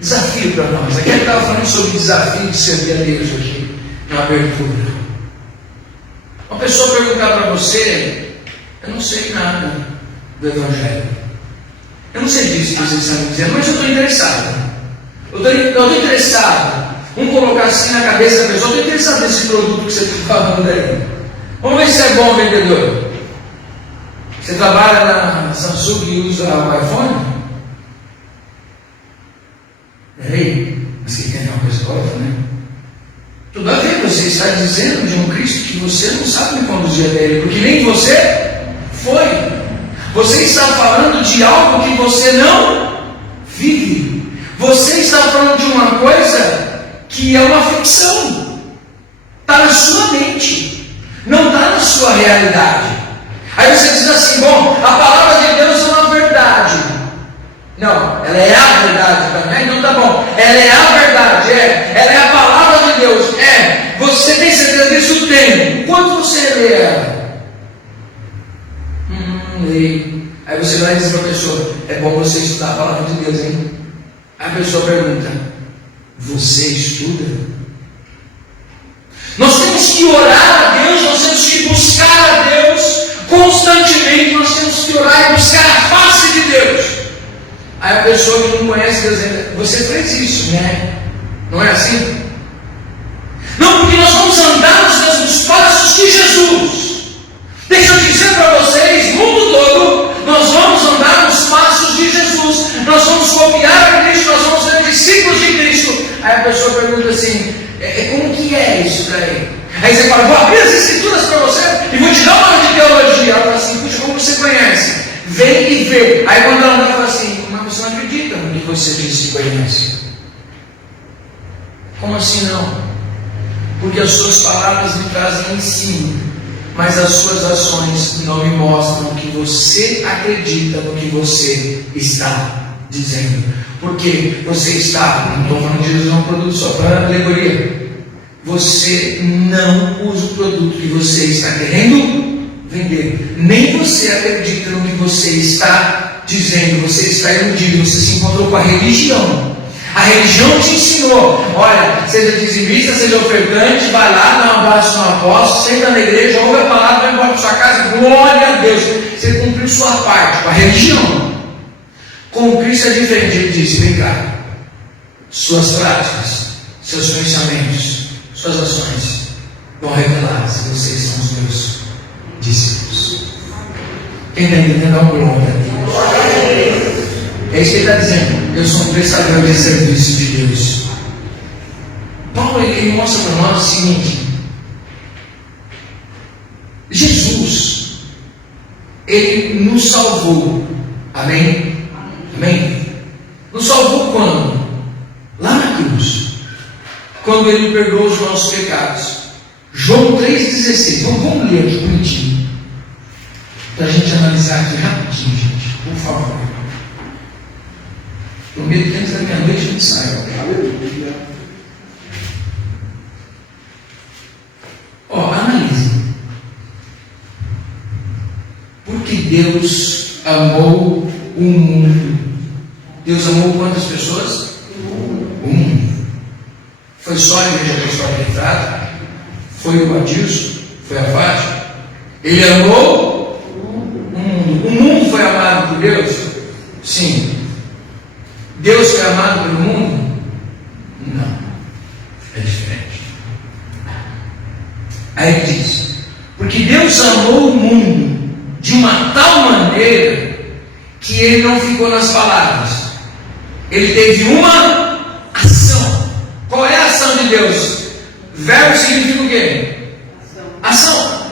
desafio para nós. Aqui ele estava falando sobre o desafio de servir a Deus aqui, na abertura. Uma pessoa perguntar para você: eu não sei nada do Evangelho, eu não sei disso que vocês estão dizendo, mas eu estou interessado. Eu estou interessado. Vamos colocar assim na cabeça da pessoa: eu estou interessado nesse produto que você está falando aí. Vamos ver se é bom vendedor. Você trabalha na Samsung e usa o iPhone? Ei, mas que tem uma coisa com outra, né? Tudo a ver, você está dizendo de um Cristo que você não sabe me conduzir até Ele, porque nem você foi. Você está falando de algo que você não vive. Você está falando de uma coisa que é uma ficção. Está na sua mente, não está na sua realidade. Aí você diz assim: bom, a palavra de Deus é uma verdade. Não, ela é a verdade também. Então tá bom, ela é a verdade, ela é a palavra de Deus, você tem certeza disso? Tem. Quanto você lê ela? Leio. Aí você vai dizer para a pessoa: é bom você estudar a palavra de Deus, hein? Aí a pessoa pergunta: você estuda? Nós temos que orar a Deus, nós temos que buscar a Deus constantemente, nós temos que orar e buscar a face de Deus. Aí a pessoa que não conhece Deus, você fez isso, né? Não é assim? Não, porque nós vamos andar nos mesmos passos que Jesus. Deixa eu dizer para vocês, mundo todo, nós vamos andar nos passos de Jesus. Nós vamos copiar a Cristo, nós vamos ser discípulos de Cristo. Aí a pessoa pergunta assim: como que é isso daí? Aí você fala: vou abrir as Escrituras para você e vou te dar uma aula de teologia. Ela fala assim: puxa, como você conhece? Vem e vê. Aí quando ela fala assim: mas você não acredita no que você disse que conhece? Como assim não? Porque as suas palavras me trazem ensino, mas as suas ações não me mostram que você acredita no que você está dizendo. Porque você está, não estou falando de Jesus, é um produto só para alegoria. Você não usa o produto que você está querendo vender. Nem você acredita no que você está dizendo. Você está iludido, você se encontrou com a religião. A religião te ensinou: olha, seja dizimista, seja ofertante, vai lá, dá um abraço no apóstolo, senta na igreja, ouve a palavra, vai embora para sua casa, glória a Deus. Você cumpriu sua parte com a religião. Com Cristo é diferente. Ele disse: vem cá, suas práticas, seus pensamentos, suas ações vão revelar se vocês são os meus discípulos. Quem está entendendo? É um glória a Deus. É isso que ele está dizendo: eu sou um prestador de serviço de Deus. Paulo ele mostra para nós o seguinte: Jesus, ele nos salvou. Amém? Amém? Nos salvou quando? Lá na cruz, quando ele perdoou os nossos pecados. João 3,16. Vamos ler aqui bonitinho, para a gente analisar aqui rapidinho, gente. por favor. Prometo que antes da meia-noite a gente sai. Aleluia. Analise. Porque Deus amou o mundo. Deus amou quantas pessoas? O mundo. Foi só a Igreja Apostólica de Prata? Foi o Adilson? Foi a Fátima? Ele amou o mundo. O mundo foi amado por Deus? Sim. Deus foi amado pelo mundo? Não. É diferente. Aí ele diz: porque Deus amou o mundo de uma tal maneira que ele não ficou nas palavras. Ele teve uma ação. Qual é a ação de Deus? Verbo significa o quê? Ação.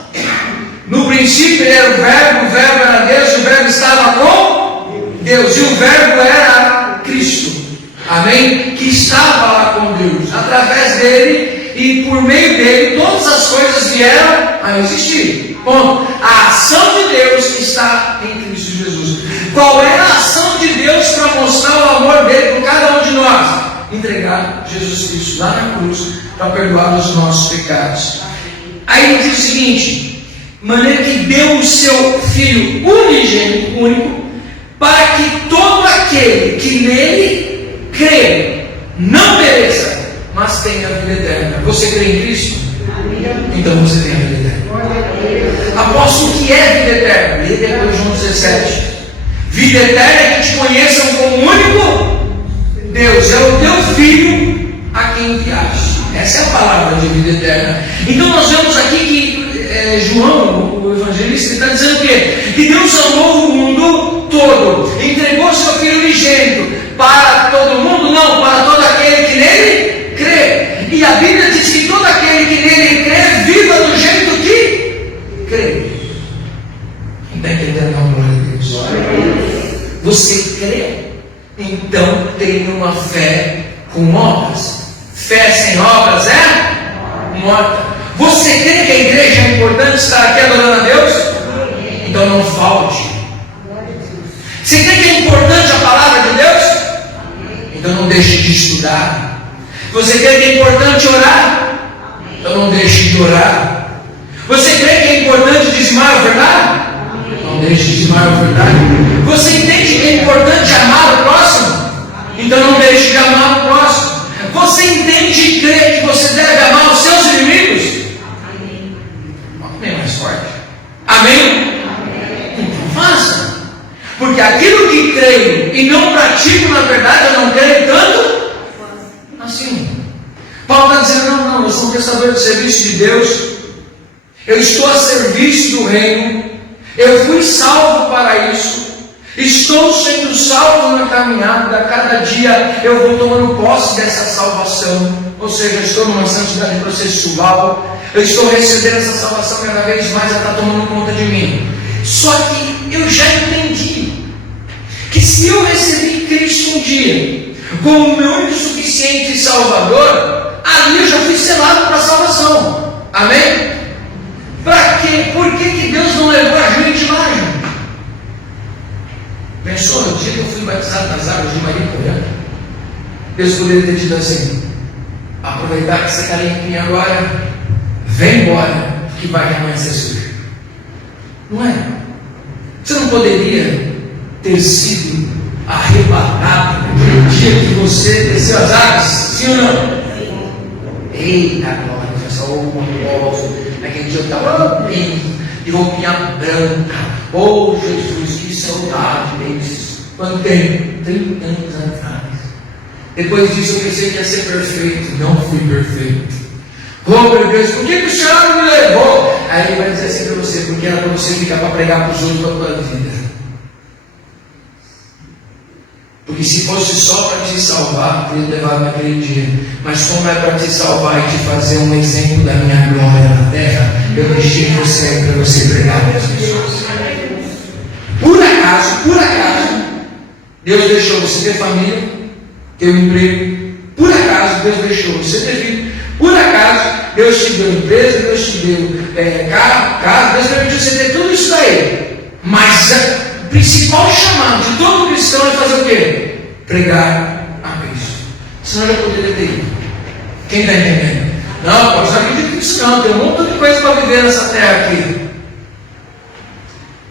No princípio ele era o verbo era Deus, o verbo estava com Deus, e o verbo era Cristo. Amém? Que estava lá com Deus. Através dele e por meio dele, todas as coisas vieram a existir. Ponto. A ação de Deus está em Cristo Jesus. Qual é a ação de Deus para mostrar o amor dele por cada um de nós? Entregar Jesus Cristo lá na cruz para perdoar os nossos pecados. Aí ele diz o seguinte: maneira que deu o seu Filho unigênito, único, para que todo aquele que nele crê não pereça, mas tenha a vida eterna. Você crê em Cristo? Então você tem a vida eterna. Apóstolo, o que é vida eterna? Lê depois João 17. Vida eterna é que te conheçam como único Deus, é o teu Filho a quem enviaste. Essa é a palavra de vida eterna. Então nós vemos aqui que João, o evangelista, está dizendo o quê? Que Deus amou o mundo todo, entregou seu Filho unigênito para todo mundo? Não, para todo aquele que nele crê. E a Bíblia diz que todo aquele que nele crê, viva do jeito que crê. Não está entendendo a glória de Deus? Você crê? Então tem uma fé com obras. Fé sem obras é morta. Você crê que a igreja é importante estar aqui adorando a Deus? Então não falte. Você crê que é importante a palavra de Deus? Então não deixe de estudar. Você crê que é importante orar? Então não deixe de orar. Você crê que é importante dizimar a verdade? Não deixe de dizimar a verdade. Você entende que é importante amar o próximo? Então não deixe de amar o próximo. Você entende e crê que você deve amar os seus inimigos? Amém mais forte. Amém? Então faça. Porque aquilo que creio e não pratico, na verdade, eu não creio tanto assim. Paulo está dizendo: não, eu sou um prestador de serviço de Deus, eu estou a serviço do reino, eu fui salvo para isso, estou sendo salvo na caminhada, cada dia eu vou tomando posse dessa salvação, ou seja, eu estou numa santidade processual, eu estou recebendo essa salvação cada vez mais, ela está tomando conta de mim. Só que eu já entendi que se eu recebi Cristo um dia como meu único suficiente Salvador, ali eu já fui selado para a salvação. Amém? Para quê? Por que Deus não levou a gente lá, gente? Pensou no dia que eu fui batizado nas águas de Maria Correia? Deus poderia ter dito assim: aproveitar que você está limpinho agora, vem embora, que vai amanhecer sujo. Não é? Você não poderia ter sido arrebatado naquele dia que você desceu as águas? Sim ou não? Eita glória, só o apóstolo. Naquele dia eu estava limpinho, de roupinha branca. Oh Jesus, que saudade deles. Quanto tempo? 30 anos atrás. Depois disso eu pensei que ia ser perfeito. Não fui perfeito. Oh meu Deus, por que o Senhor não me levou? Aí ele vai dizer assim para você: porque era para você ficar para pregar para os outros a tua vida. Porque se fosse só para te salvar, teria levado naquele dia. Mas como é para te salvar e te fazer um exemplo da minha glória na terra, eu deixei você aí para você pregar para as pessoas. Por acaso, Deus deixou você ter família, ter um emprego. Por acaso, Deus deixou você ter filho. Por acaso, Deus te deu empresa, Deus te deu carro, casa, Deus permitiu você ter tudo isso daí. Mas principal chamado de todo cristão é fazer o quê? Pregar a Cristo. Senão já poderia ter ido. Quem está entendendo? Não, eu não acredito nisso não. Tem um monte de coisa para viver nessa terra aqui.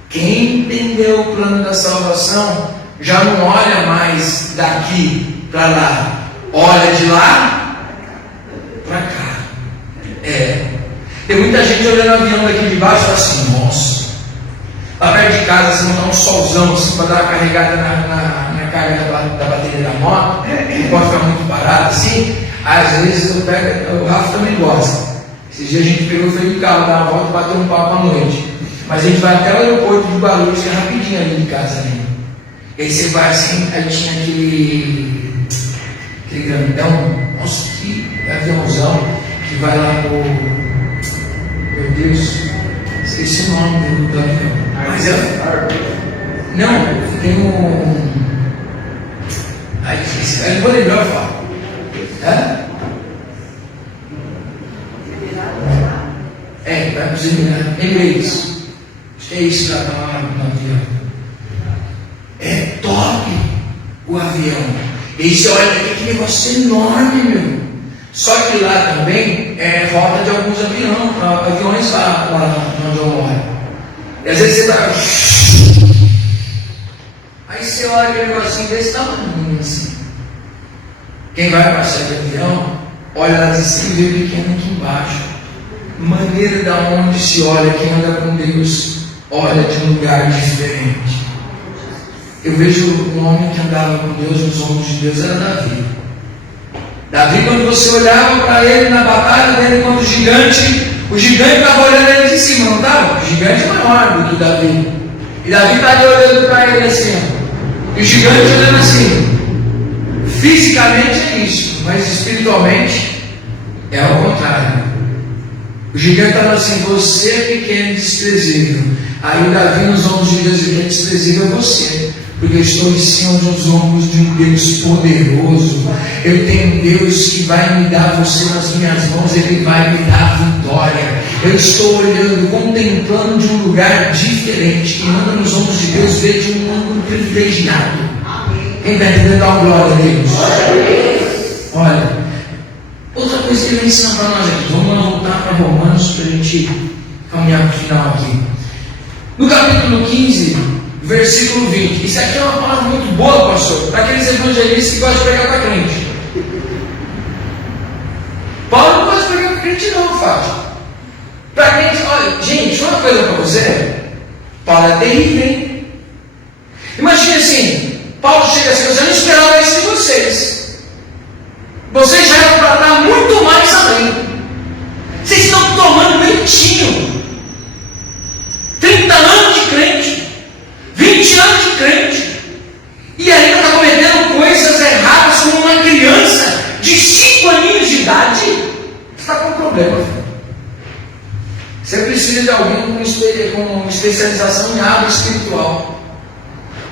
Quem entendeu o plano da salvação já não olha mais daqui para lá. Olha de lá para cá. Tem muita gente olhando o avião daqui de baixo e fala assim, nossa, lá perto de casa, assim, dá um solzão assim, para dar uma carregada na carga da bateria da moto, não pode ficar muito parado assim. Às vezes eu pego, o Rafa também gosta. Esses dias a gente pegou e foi de carro, dar uma volta e bateu um papo à noite. Mas a gente vai até o aeroporto de Guarulhos, que é rapidinho ali de casa, né? E aí você vai assim, aí tinha aquele grandão, nossa, que aviãozão, que vai lá pro, meu Deus, esqueci o nome do avião. Mas não, tem um, aí não vou lembrar, eu falo. Vai para os Emirates. Acho que é isso que está lá no avião. É top o avião. E você olha, que negócio enorme, meu. Só que lá também é rota de alguns aviões lá onde eu moro. E às vezes você está. Aí você olha aquele negocinho desse tamanho assim. Quem vai passar de avião, olha lá de cima e vê pequeno aqui embaixo. Maneira da onde se olha, quem anda com Deus, olha de um lugar diferente. Eu vejo um homem que andava com Deus, nos ombros de Deus, era Davi. Davi, quando você olhava para ele na batalha dele contra o gigante estava olhando ele de cima, não estava? O gigante é maior do que Davi. E Davi está ali olhando para ele assim, e o gigante olhando assim. Fisicamente é isso, mas espiritualmente é ao contrário. O gigante estava assim, você é pequeno e desprezível. Aí o Davi nos ombros de Deus, ele é desprezível você, porque eu estou em cima dos ombros de um Deus poderoso. Eu tenho um Deus que vai me dar você nas minhas mãos, Ele vai me dar vitória. Eu estou olhando, contemplando de um lugar diferente. Quem anda nos ombros de Deus vê de um ângulo privilegiado. Quem está entendendo, dá uma glória a Deus. Olha, outra coisa que ele ensina para nós aqui, vamos lá voltar para Romanos para a gente caminhar para o final aqui. No capítulo 15, versículo 20. Isso aqui é uma palavra muito boa, pastor, para aqueles evangelistas que gostam de pregar para crente. Paulo não gosta de pregar para crente, não, Fábio. Para crente, olha, gente, uma coisa para você. Paulo é terrível, hein? Imagina assim, Paulo chega assim, eu não esperava isso de vocês. Vocês já eram para dar muito mais além. Vocês estão tomando leitinho. 30 anos de crente, 20 anos de crente, e ainda está cometendo coisas erradas como uma criança de 5 aninhos de idade. Você está com um problema. Você precisa de alguém com especialização em área espiritual.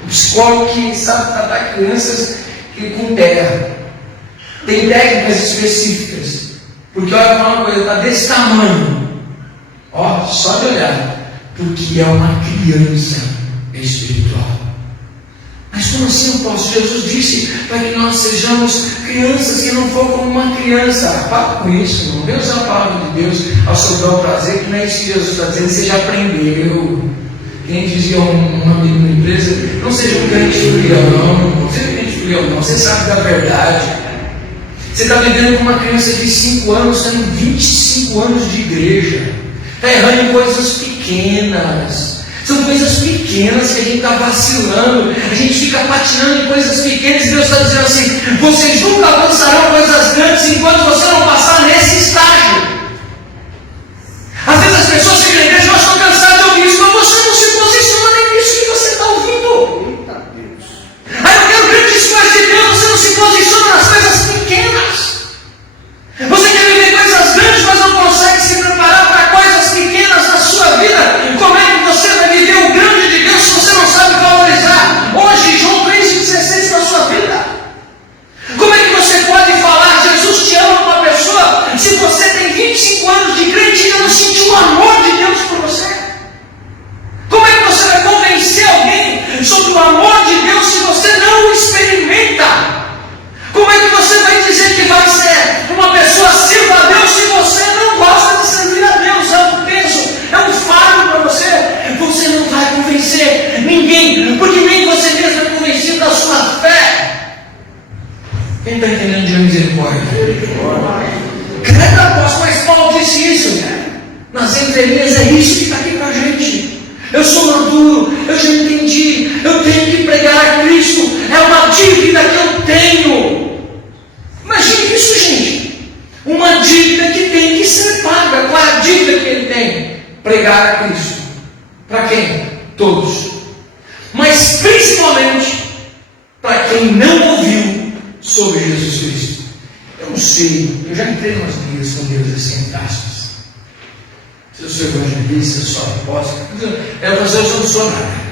Um psicólogo que sabe tratar crianças com terra. Tem técnicas específicas. Porque olha, uma coisa, está desse tamanho. Ó, só de olhar. Porque é uma criança espiritual. Mas como assim, apóstolo? Jesus disse para que nós sejamos crianças que não for como uma criança. Para com isso, irmão. Deus é a palavra de Deus ao seu bel prazer, que não é isso que Jesus está dizendo, você já aprendeu. Quem dizia um amigo na empresa, não seja um crente frião, não seja um crente frião, não. Você sabe da verdade. Você está vivendo com uma criança de 5 anos, tendo 25 anos de igreja. Está errando em coisas pequenas. São coisas pequenas que a gente está vacilando. A gente fica patinando em coisas pequenas. E Deus está dizendo assim: vocês nunca avançarão coisas grandes enquanto você não passar nesse estágio. Às vezes as pessoas ficam na igreja, nós estamos cansados de ouvir isso, mas você não se posiciona nem nisso que você está ouvindo. Aí eu quero grandes coisas de Deus, você não se posiciona nas coisas pequenas. Você quer viver coisas grandes, mas não consegue se preparar para coisas pequenas na sua vida. Como é que você vai viver o grande de Deus se você não sabe valorizar hoje João 3,16 na sua vida? Como é que você pode falar Jesus te ama Quem está entendendo de misericórdia? Credo, apóstolo, mas Paulo disse isso. Nas entrelinhas é isso que está aqui para a gente. Eu sou maduro, eu já entendi, eu tenho que pregar a Cristo, é uma dívida que eu tenho. Imagine isso, gente. Uma dívida que tem que ser paga. Qual é a dívida que ele tem? Pregar a Cristo. Para quem? Todos. Mas principalmente para quem não ouviu sobre Jesus Cristo. Eu não sei, eu já entrei em umas brigas com Deus assim, fantásticas. Se eu sou evangelista, eu sou apóstolo, eu não sou nada.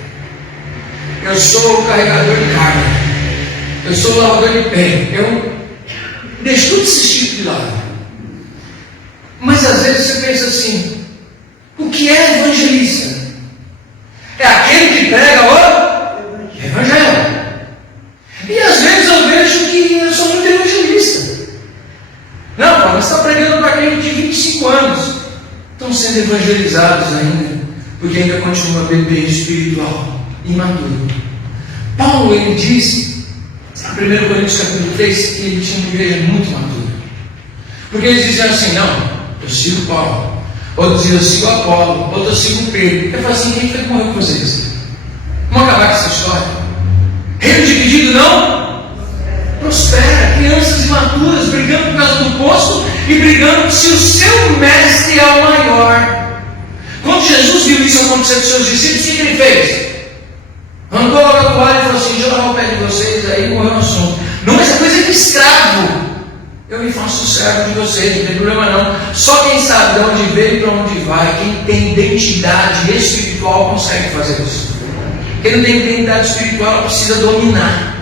Eu sou o carregador de carga, eu sou o lavador de pé, eu deixo tudo esse tipo de lado. Mas às vezes você pensa assim: o que é evangelista? É aquele que prega o evangelho. E às vezes eu vejo que eu sou muito evangelista. Não, Paulo, você está pregando para aquele de 25 anos. Estão sendo evangelizados ainda, porque ainda continua bebê espiritual, imaturo. Paulo, ele diz, em 1 Coríntios capítulo 3, que ele tinha uma igreja muito matura. Porque eles diziam assim: não, eu sigo Paulo. Outros diziam: eu sigo Apolo. Outros eu sigo Pedro. Eu falo assim: quem foi que morreu com vocês? Vamos acabar com essa história. Reino dividido não prospera. Crianças imaturas brigando por causa do posto e brigando se o seu mestre é o maior. Quando Jesus viu isso acontecer com seus discípulos, o que ele fez? Arrancou logo a toalha e falou assim: deixa eu lavar o pé de vocês. Aí morreu o assunto. Não, essa coisa de escravo. Eu me faço servo de vocês, não tem problema não. Só quem sabe de onde veio e para onde vai, quem tem identidade espiritual consegue fazer isso. Quem não tem identidade espiritual precisa dominar,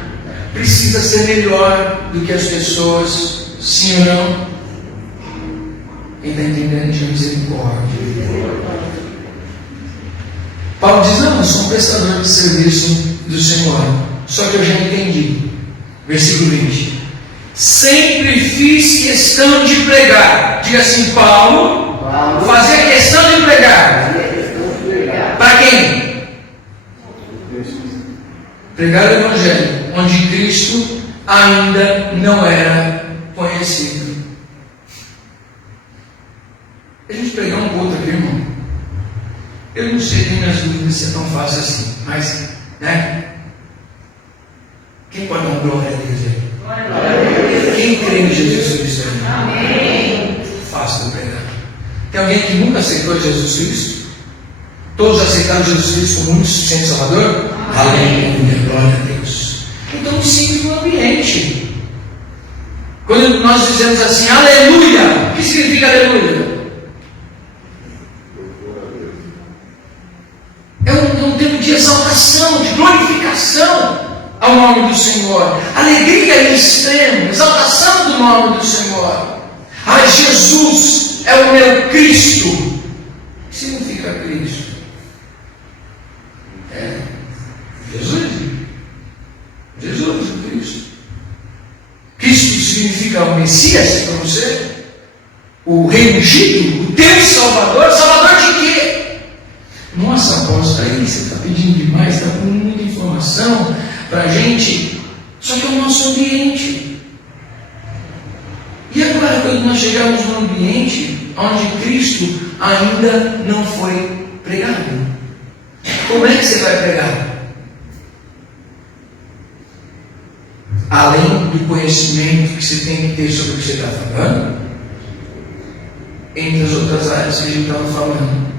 precisa ser melhor do que as pessoas, sim ou não? Quem está entendendo de misericórdia. Paulo diz: não, eu sou um prestador de serviço do Senhor, só que eu já entendi. Versículo 20: sempre fiz questão de pregar. Diga assim: Paulo fazia questão de pregar. Para quem? Pregar o Evangelho, onde Cristo ainda não era conhecido. A gente pregar um outro aqui, irmão. Eu não sei, tenho minhas dúvidas se é tão fácil assim, mas, né? Quem pode dar um glória a Deus aí? Quem crê em Jesus Cristo? Amém. Fácil de pregar. Tem alguém que nunca aceitou Jesus Cristo? Todos aceitaram Jesus Cristo como único suficiente Salvador? Aleluia, glória a Deus. Então me sinto no ambiente. Quando nós dizemos assim, aleluia, o que significa aleluia? É um tempo de exaltação, de glorificação ao nome do Senhor. Alegria em extremo, exaltação do nome do Senhor. Ah, Jesus é o meu Cristo. O que significa Cristo? Jesus, o Cristo. Cristo significa o Messias para você? O Rei ungido? O teu Salvador? Salvador de quê? Nossa, apóstolo, aí você está pedindo demais, está com muita informação para a gente. Só que é o nosso ambiente. E agora, quando nós chegamos num ambiente onde Cristo ainda não foi pregado, como é que você vai pregar? Além do conhecimento que você tem que ter sobre o que você está falando, entre as outras áreas que a gente estava falando,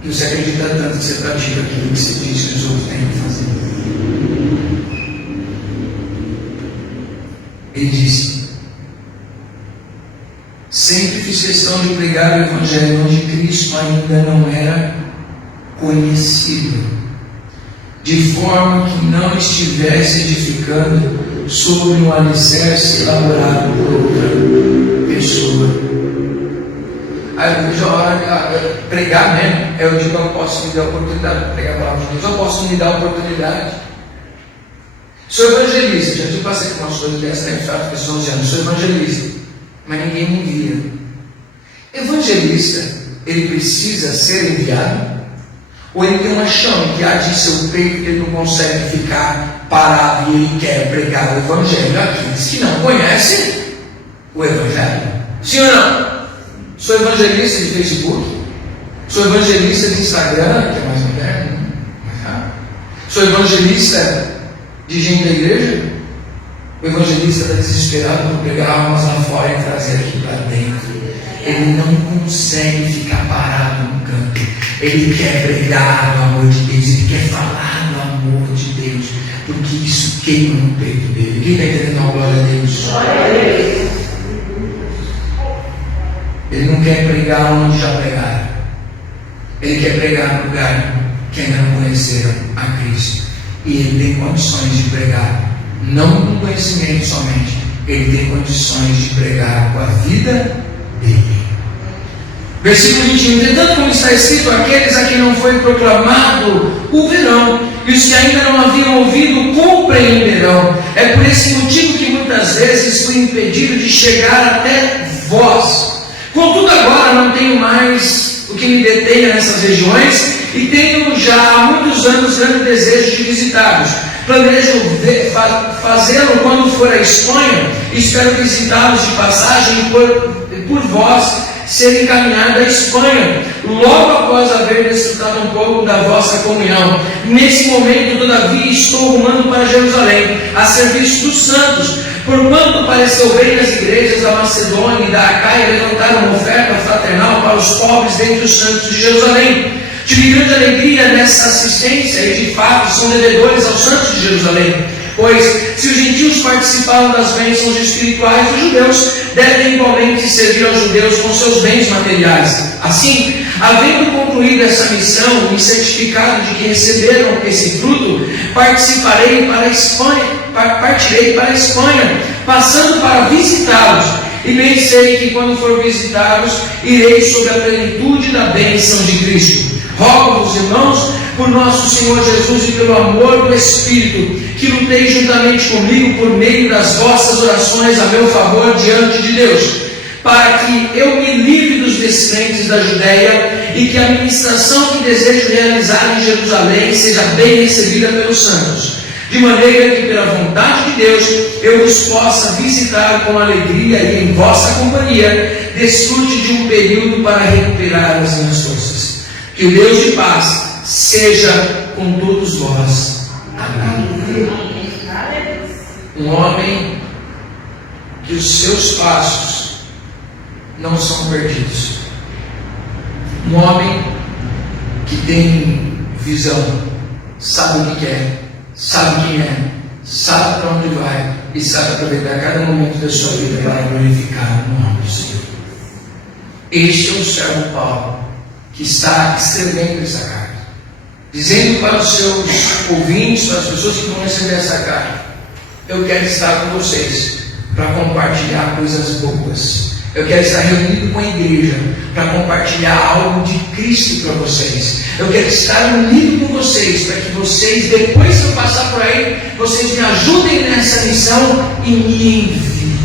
que você acredita tanto que você pratica aquilo que você diz que os outros têm que fazer. Ele disse: sempre fiz questão de pregar o Evangelho onde Cristo ainda não era conhecido, de forma que não estivesse edificando sobre um alicerce elaborado por outra pessoa. Aí eu vejo a hora de pregar mesmo. Eu digo: eu posso me dar a oportunidade de pregar a palavra de Deus, eu posso me dar a oportunidade. Sou evangelista, já te passei com umas coisas dessas, tem fato, pessoas dizendo: sou evangelista, mas ninguém me envia. Evangelista, ele precisa ser enviado? Ou ele tem uma chama que arde em seu peito que ele não consegue ficar parado e ele quer pregar o Evangelho àqueles que não conhecem o Evangelho. Sim ou não? Sou evangelista de Facebook, sou evangelista de Instagram, que é mais moderno, mais rápido. Sou evangelista de gente da igreja. O evangelista está desesperado por pegar almas lá fora e trazer aqui para dentro. Ele não consegue ficar parado no canto. Ele quer pregar o amor de Deus, ele quer falar do amor de Deus, porque isso queima no peito dele. Quem está entendendo a glória a Deus? Glória a Deus. Ele não quer pregar onde já pregaram. Ele quer pregar no lugar que ainda não conheceram a Cristo. E ele tem condições de pregar, não com conhecimento somente. Ele tem condições de pregar com a vida dele. Versículo 21. Entretanto, como está escrito, aqueles a quem não foi proclamado o verão, e os que ainda não haviam ouvido compreenderão. É por esse motivo que muitas vezes fui impedido de chegar até vós. Contudo, agora não tenho mais o que me detenha nessas regiões e tenho já há muitos anos grande desejo de visitá-los. Planejo fazê-lo quando for à Espanha e espero visitá-los de passagem por vós ser encaminhado à Espanha, logo após haver desfrutado um pouco da vossa comunhão. Nesse momento, todavia, estou rumando para Jerusalém, a serviço dos santos, porquanto pareceu bem nas igrejas da Macedônia e da Acaia levantar uma oferta fraternal para os pobres dentre os santos de Jerusalém. Tive grande alegria nessa assistência e de fato são devedores aos santos de Jerusalém. Pois, se os gentios participaram das bênçãos espirituais dos judeus, devem igualmente servir aos judeus com seus bens materiais. Assim, havendo concluído essa missão e certificado de que receberam esse fruto, partirei para a Espanha, passando para visitá-los. E bem sei que quando for visitá-los, irei sob a plenitude da bênção de Cristo. Rogo-vos, irmãos, por nosso Senhor Jesus e pelo amor do Espírito, que luteis juntamente comigo por meio das vossas orações a meu favor diante de Deus, para que eu me livre dos descrentes da Judéia e que a ministração que desejo realizar em Jerusalém seja bem recebida pelos santos, de maneira que pela vontade de Deus eu vos possa visitar com alegria e em vossa companhia desfrute de um período para recuperar as minhas forças. Que o Deus de paz seja com todos vós. Amém. Um homem que os seus passos não são perdidos. Um homem que tem visão, sabe o que quer, sabe quem é, sabe para onde vai e sabe aproveitar cada momento da sua vida para glorificar o nome do Senhor. Este é o servo Paulo, que está escrevendo essa carta, dizendo para os seus ouvintes, para as pessoas que vão receber essa carta: eu quero estar com vocês para compartilhar coisas boas. Eu quero estar reunido com a igreja para compartilhar algo de Cristo para vocês. Eu quero estar unido com vocês para que vocês, depois que eu passar por aí, vocês me ajudem nessa missão e me enviem.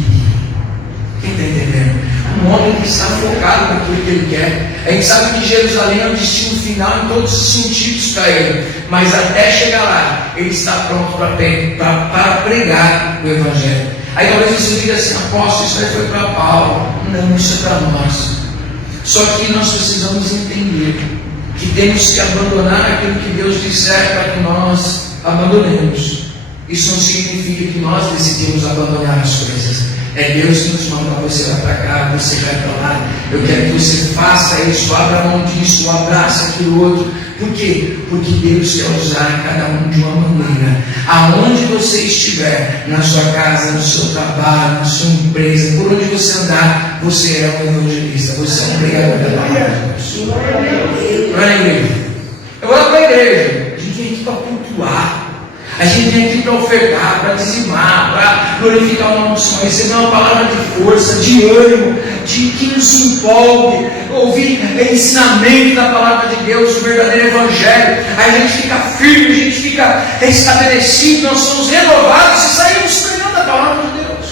Quem está entendendo? Um homem que está focado naquilo que ele quer. A gente sabe que Jerusalém é o destino final em todos os sentidos para ele, mas até chegar lá, ele está pronto para pregar o Evangelho. Aí talvez você diga assim: apóstolo, isso aí foi para Paulo. Não, isso é para nós. Só que nós precisamos entender que temos que abandonar aquilo que Deus disser para que nós abandonemos. Isso não significa que nós decidimos abandonar as coisas. É Deus que nos manda: você vai para cá, você vai para lá. Eu quero que você faça isso, abra a mão disso, abraça aquilo outro. Por quê? Porque Deus quer usar cada um de uma maneira. Aonde você estiver, na sua casa, no seu trabalho, na sua empresa, por onde você andar, você é um evangelista, você é um pregador da palavra de Deus. Para a igreja. Eu vou lá para a igreja. A gente vem aqui para cultuar. A gente vem aqui para ofertar, para dizimar, para glorificar o nome do Senhor, receber uma palavra de força, de ânimo, de que nos empolgue, ouvir ensinamento da palavra de Deus, o verdadeiro Evangelho. Aí a gente fica firme, a gente fica estabelecido, nós somos renovados e saímos pregando a palavra de Deus.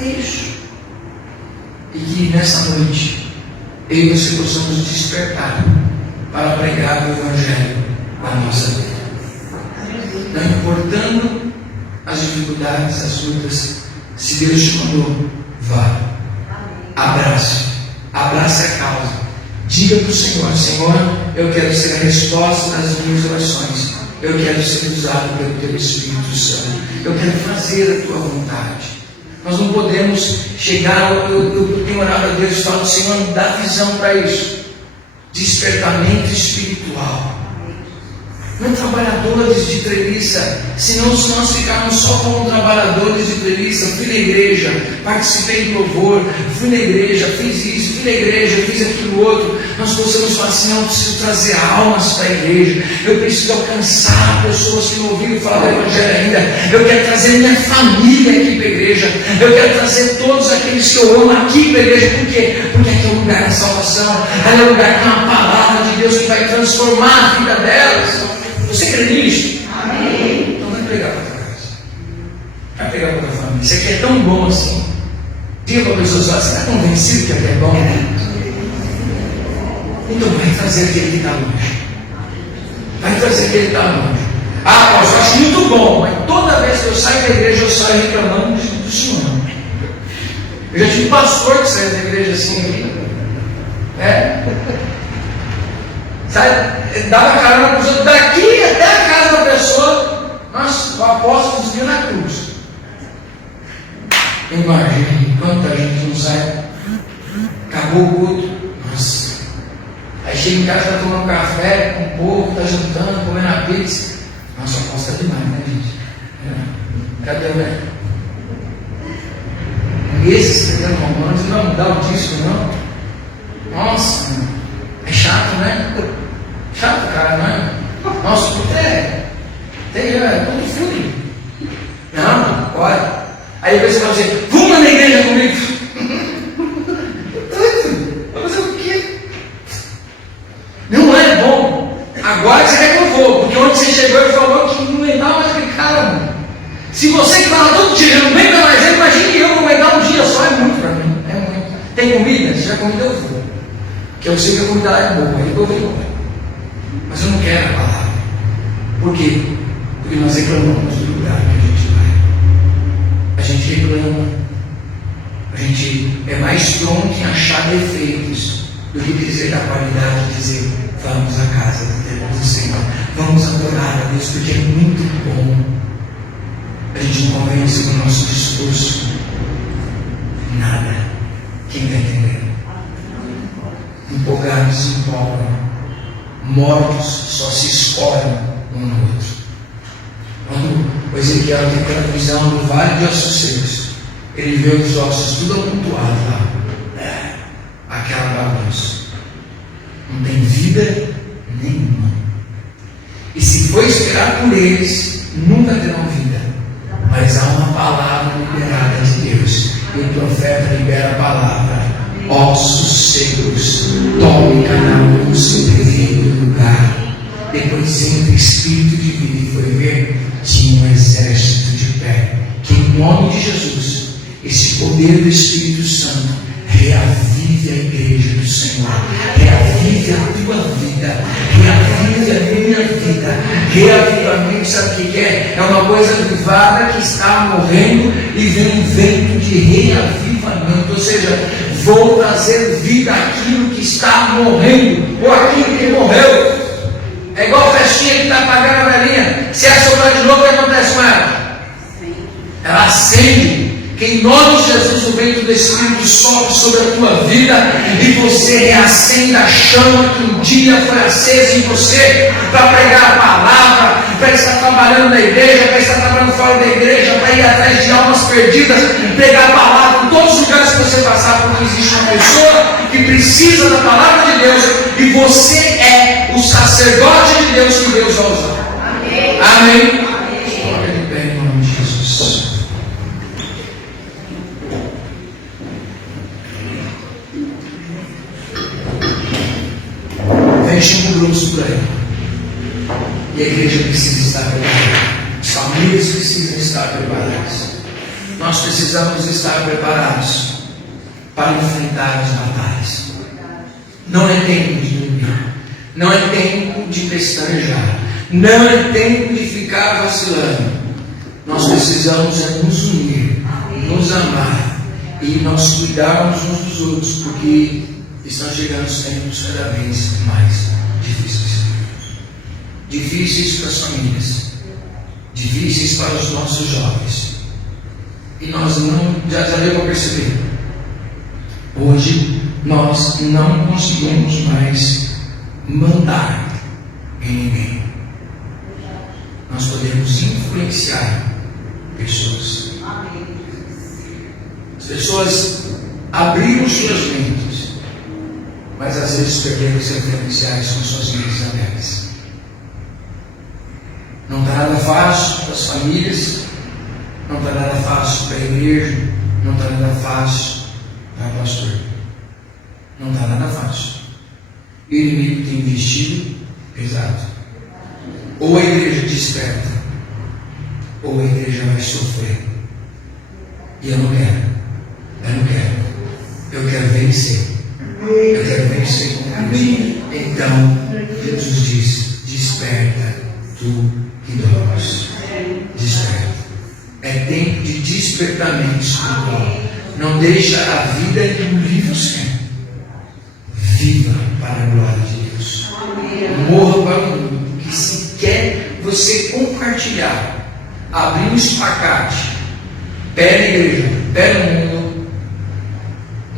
É isso. E que nessa noite eu e você possamos despertar para pregar o Evangelho da nossa vida. Não importando as dificuldades, as lutas, se Deus te mandou, vá. Abrace a causa. Diga para o Senhor: Senhor, eu quero ser a resposta das minhas orações. Eu quero ser usado pelo Teu Espírito Santo. Eu quero fazer a Tua vontade. Nós não podemos chegar, eu tenho orado a Deus e falo: Senhor, me dá visão para isso. Despertamento espiritual. Não trabalhadores de treliça, senão se nós ficarmos só como trabalhadores de treliça. Fui na igreja, participei do louvor, fui na igreja, fiz isso, fui na igreja, fiz aquilo outro. Nós possamos falar assim: não, eu preciso trazer almas para a igreja, eu preciso alcançar pessoas que não ouviram falar do Evangelho ainda, eu quero trazer minha família aqui para a igreja, eu quero trazer todos aqueles que eu amo aqui para a igreja. Por quê? Porque aqui é o lugar da salvação, aqui é o lugar que tem uma palavra de Deus que vai transformar a vida delas. Você crê nisso? Amém. Então vai pregar para a tua casa. Vai pregar para a tua família. Isso aqui é tão bom assim. Diga para a pessoa: você está convencido que aqui é bom? Então vai trazer aquele que está longe. Vai trazer aquele que está longe. Ah, eu acho muito bom, mas toda vez que eu saio da igreja, eu saio reclamando do Senhor. Eu já tive pastor que saiu da igreja assim. Dava carona para os outros, daqui até a casa da pessoa. Nossa, o apóstolo subiu na cruz. Imagine quanta gente não sai. Acabou o culto. Nossa. Aí chega em casa, está tomando café com o povo, está jantando, comendo a pizza. Nossa, o apóstolo está demais, né, gente? Cadê o velho? Esse escrevendo romance, não vai mudar o disco, não? Nossa, é chato, né? Chato, cara, não é? Nossa, tudo fúria. Não, olha. Aí depois você fala assim: vamos na igreja comigo. Vai fazer o quê? Não é bom. Agora você quer que eu vou, porque onde você chegou e falou que não aguentava mais aquele cara, mano. Se você que fala todo dia, não aguenta mais ele, imagine eu não aguentar um dia só, é muito para mim. É muito. Tem comida? Se tiver comida, eu vou. Porque eu sei que a comida lá é boa, aí eu vou embora. Mas eu não quero a palavra. Por quê? Porque nós reclamamos do lugar que a gente vai. A gente reclama. A gente é mais pronto em achar defeitos do que dizer da qualidade, dizer: vamos à casa de Deus do Senhor, vamos adorar a Deus, porque é muito bom. A gente não convence com o nosso discurso nada. Quem está entendendo? Empolgados se empolgam. Mortos só se escolhem um no outro. Quando o Ezequiel tem aquela visão do vale de ossos secos, ele vê os ossos tudo amontoado lá. Aquela bagunça. Não tem vida nenhuma. E se for esperar por eles, nunca terão vida. Mas há uma palavra liberada de Deus. E o profeta libera a palavra: ossos secos, tome cada um o seu devido lugar. Depois entra espírito de vida e foi ver, tinha um exército de pé. Que em nome de Jesus, esse poder do Espírito Santo reavive a igreja do Senhor, reavive a tua vida, reavive a minha vida. Reavivamento, sabe o que é? É uma coisa privada que está morrendo e vem um vento de reavivamento, ou seja, vou trazer vida àquilo que está morrendo, ou aquilo que morreu. É igual a festinha que está apagando a velhinha. Se ela soprar de novo, o que acontece com ela? Ela acende. Que em nome de Jesus o vento do Espírito sopre sobre a tua vida e você reacenda a chama que um dia foi acesa em você para pregar a palavra, para estar trabalhando na igreja, para estar trabalhando fora da igreja, para ir atrás de almas perdidas, pregar a palavra em todos os lugares que você passar, porque existe uma pessoa que precisa da palavra de Deus e você é o sacerdote de Deus que Deus vai usar. Amém. Amém. Vem 5 grupos por aí. E a igreja precisa estar preparada. As famílias precisam estar preparadas. Nós precisamos estar preparados para enfrentar as batalhas. Não é tempo de dormir. Não é tempo de pestanejar. Não é tempo de ficar vacilando. Nós precisamos nos unir, nos amar e nós cuidarmos uns dos outros, porque estão chegando os tempos cada vez mais difíceis. Difíceis para as famílias, difíceis para os nossos jovens. E nós não, já deu para perceber, hoje nós não conseguimos mais mandar em ninguém. Nós podemos influenciar pessoas. As pessoas abriram suas mentes, mas às vezes perderam ser influenciais com suas mentes abertas. Não está nada fácil para as famílias, não está nada fácil para a igreja, não está nada fácil para o pastor. Não está nada fácil. O inimigo tem investido pesado. Ou a igreja desperta, ou a igreja vai sofrer. E eu não quero. Eu quero vencer. Eu quero vencer com Cristo. Então, Jesus diz: desperta, tu que dormes. Desperta. É tempo de despertamento espiritual. Não deixa a vida engolir você. Viva para a glória de Deus. Morra para o mundo. Que se quer você compartilhar, abrir um espacate, pé na igreja, pé no mundo,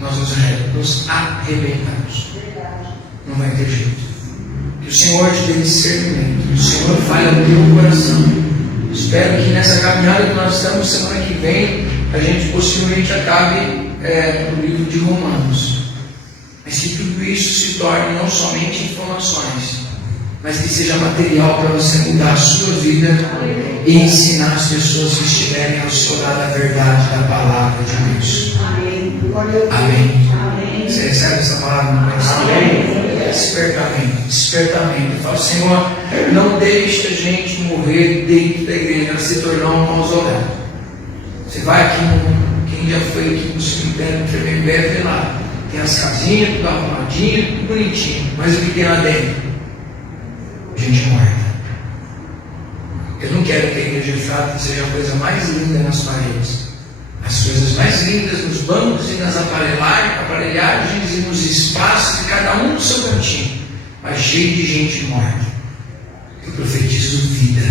nós nos arrebentamos. Não vai ter jeito. Que o Senhor te dê discernimento, que o Senhor fale ao teu coração. Espero que nessa caminhada que nós estamos, semana que vem, a gente possivelmente acabe no livro de Romanos. Mas que tudo isso se torne não somente informações, mas que seja material para você mudar a sua vida e ensinar as pessoas que estiverem ao seu lado a verdade da palavra de Deus. Amém. Você recebe essa palavra no coração? Despertamento, despertamento. Fala: Senhor, não deixe a gente morrer dentro da igreja, se tornar um mausoléu. Você vai aqui, quem já foi aqui no cemitério, vê lá. Tem as casinhas, tudo arrumadinho, tudo bonitinho. Mas o que tem lá dentro? Gente morta. Eu não quero que a igreja de fato seja a coisa mais linda nas paredes. As coisas mais lindas nos bancos e nas aparelhagens e nos espaços, de cada um no seu cantinho, mas cheio de gente morta. Eu profetizo vida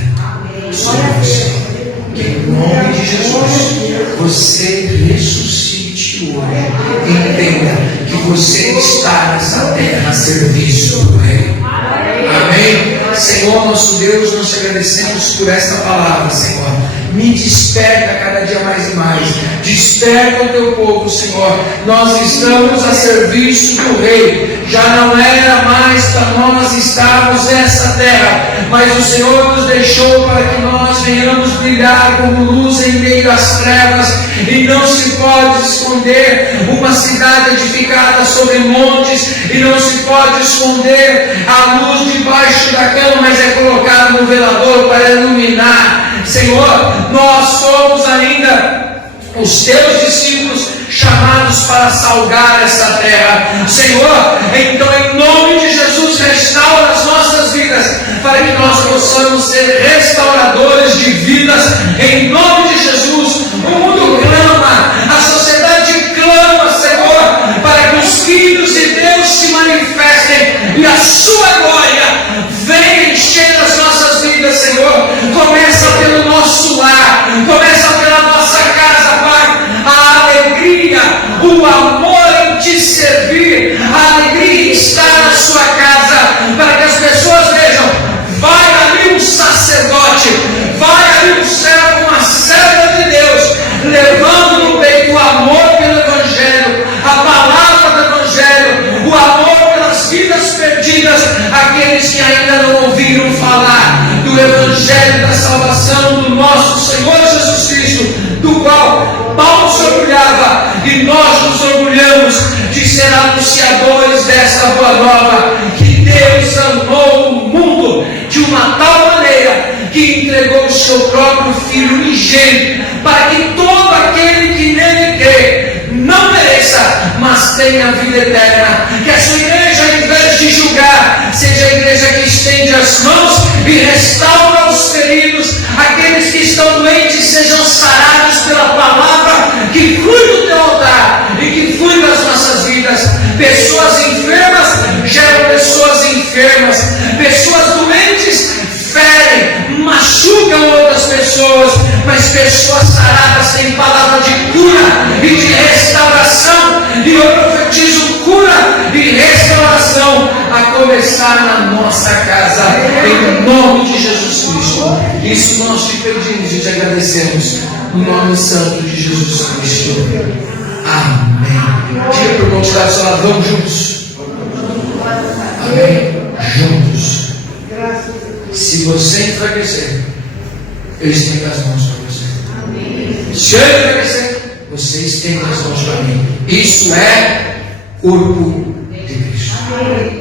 sobre você. Que em nome de Jesus você ressuscite hoje. Entenda que você está nessa terra a serviço do Rei. Amém? Senhor nosso Deus, nós te agradecemos por esta palavra, Senhor. Me desperta cada dia mais e mais. Desperta o teu povo, Senhor. Nós estamos a serviço do Rei. Já não era mais para nós estarmos nessa terra, mas o Senhor nos deixou para que nós venhamos brilhar como luz em meio às trevas. E não se pode esconder uma cidade edificada sobre montes, e não se pode esconder a luz debaixo da cama, mas é colocada no velador para iluminar. Senhor, nós somos ainda os teus discípulos, chamados para salgar essa terra. Senhor, então em nome de Jesus, restaura as nossas vidas, para que nós possamos ser restauradores de vidas, em nome de Jesus. O mundo clama, a sociedade clama, Senhor, para que os filhos de Deus se manifestem e a sua glória venha encher as nossas vidas, Senhor. Começa pelo nosso lar, começa pela nossa casa, Pai. A alegria, o amor em te servir, a alegria em estar na sua casa, para que as pessoas vejam: vai ali um sacerdote, vai ali um servo, uma serva de Deus, levando no peito o amor pelo Evangelho, a palavra do Evangelho, o amor pelas vidas perdidas, aqueles que ainda não ouviram falar do Evangelho da salvação do nosso Senhor Jesus Cristo, do qual Paulo se orgulhava, e nós nos orgulhamos de ser anunciadores dessa boa nova, que Deus amou o mundo de uma tal maneira que entregou o seu próprio Filho unigênito, para que todo aquele que nele crê não pereça, mas tenha vida eterna. Que a sua igreja, em vez de julgar, seja a igreja estende as mãos e restaura os feridos. Aqueles que estão doentes sejam sarados pela palavra que flui do teu altar e que flui das nossas vidas. Pessoas enfermas geram pessoas enfermas. Pessoas doentes ferem, machucam outras pessoas, mas pessoas saradas têm palavra de cura e de restauração, e eu profetizo cura e restauração a começar na nossa casa, em nome de Jesus Cristo. Isso nós te pedimos e te agradecemos, no nome santo de Jesus Cristo. Amém. Diga para o irmão que está do seu lado, vamos juntos. Amém. Juntos. Se você enfraquecer, eu estendo as mãos para você. Amém. Se eu enfraquecer, você estende as mãos para mim. Isso é corpo de Cristo. Amém.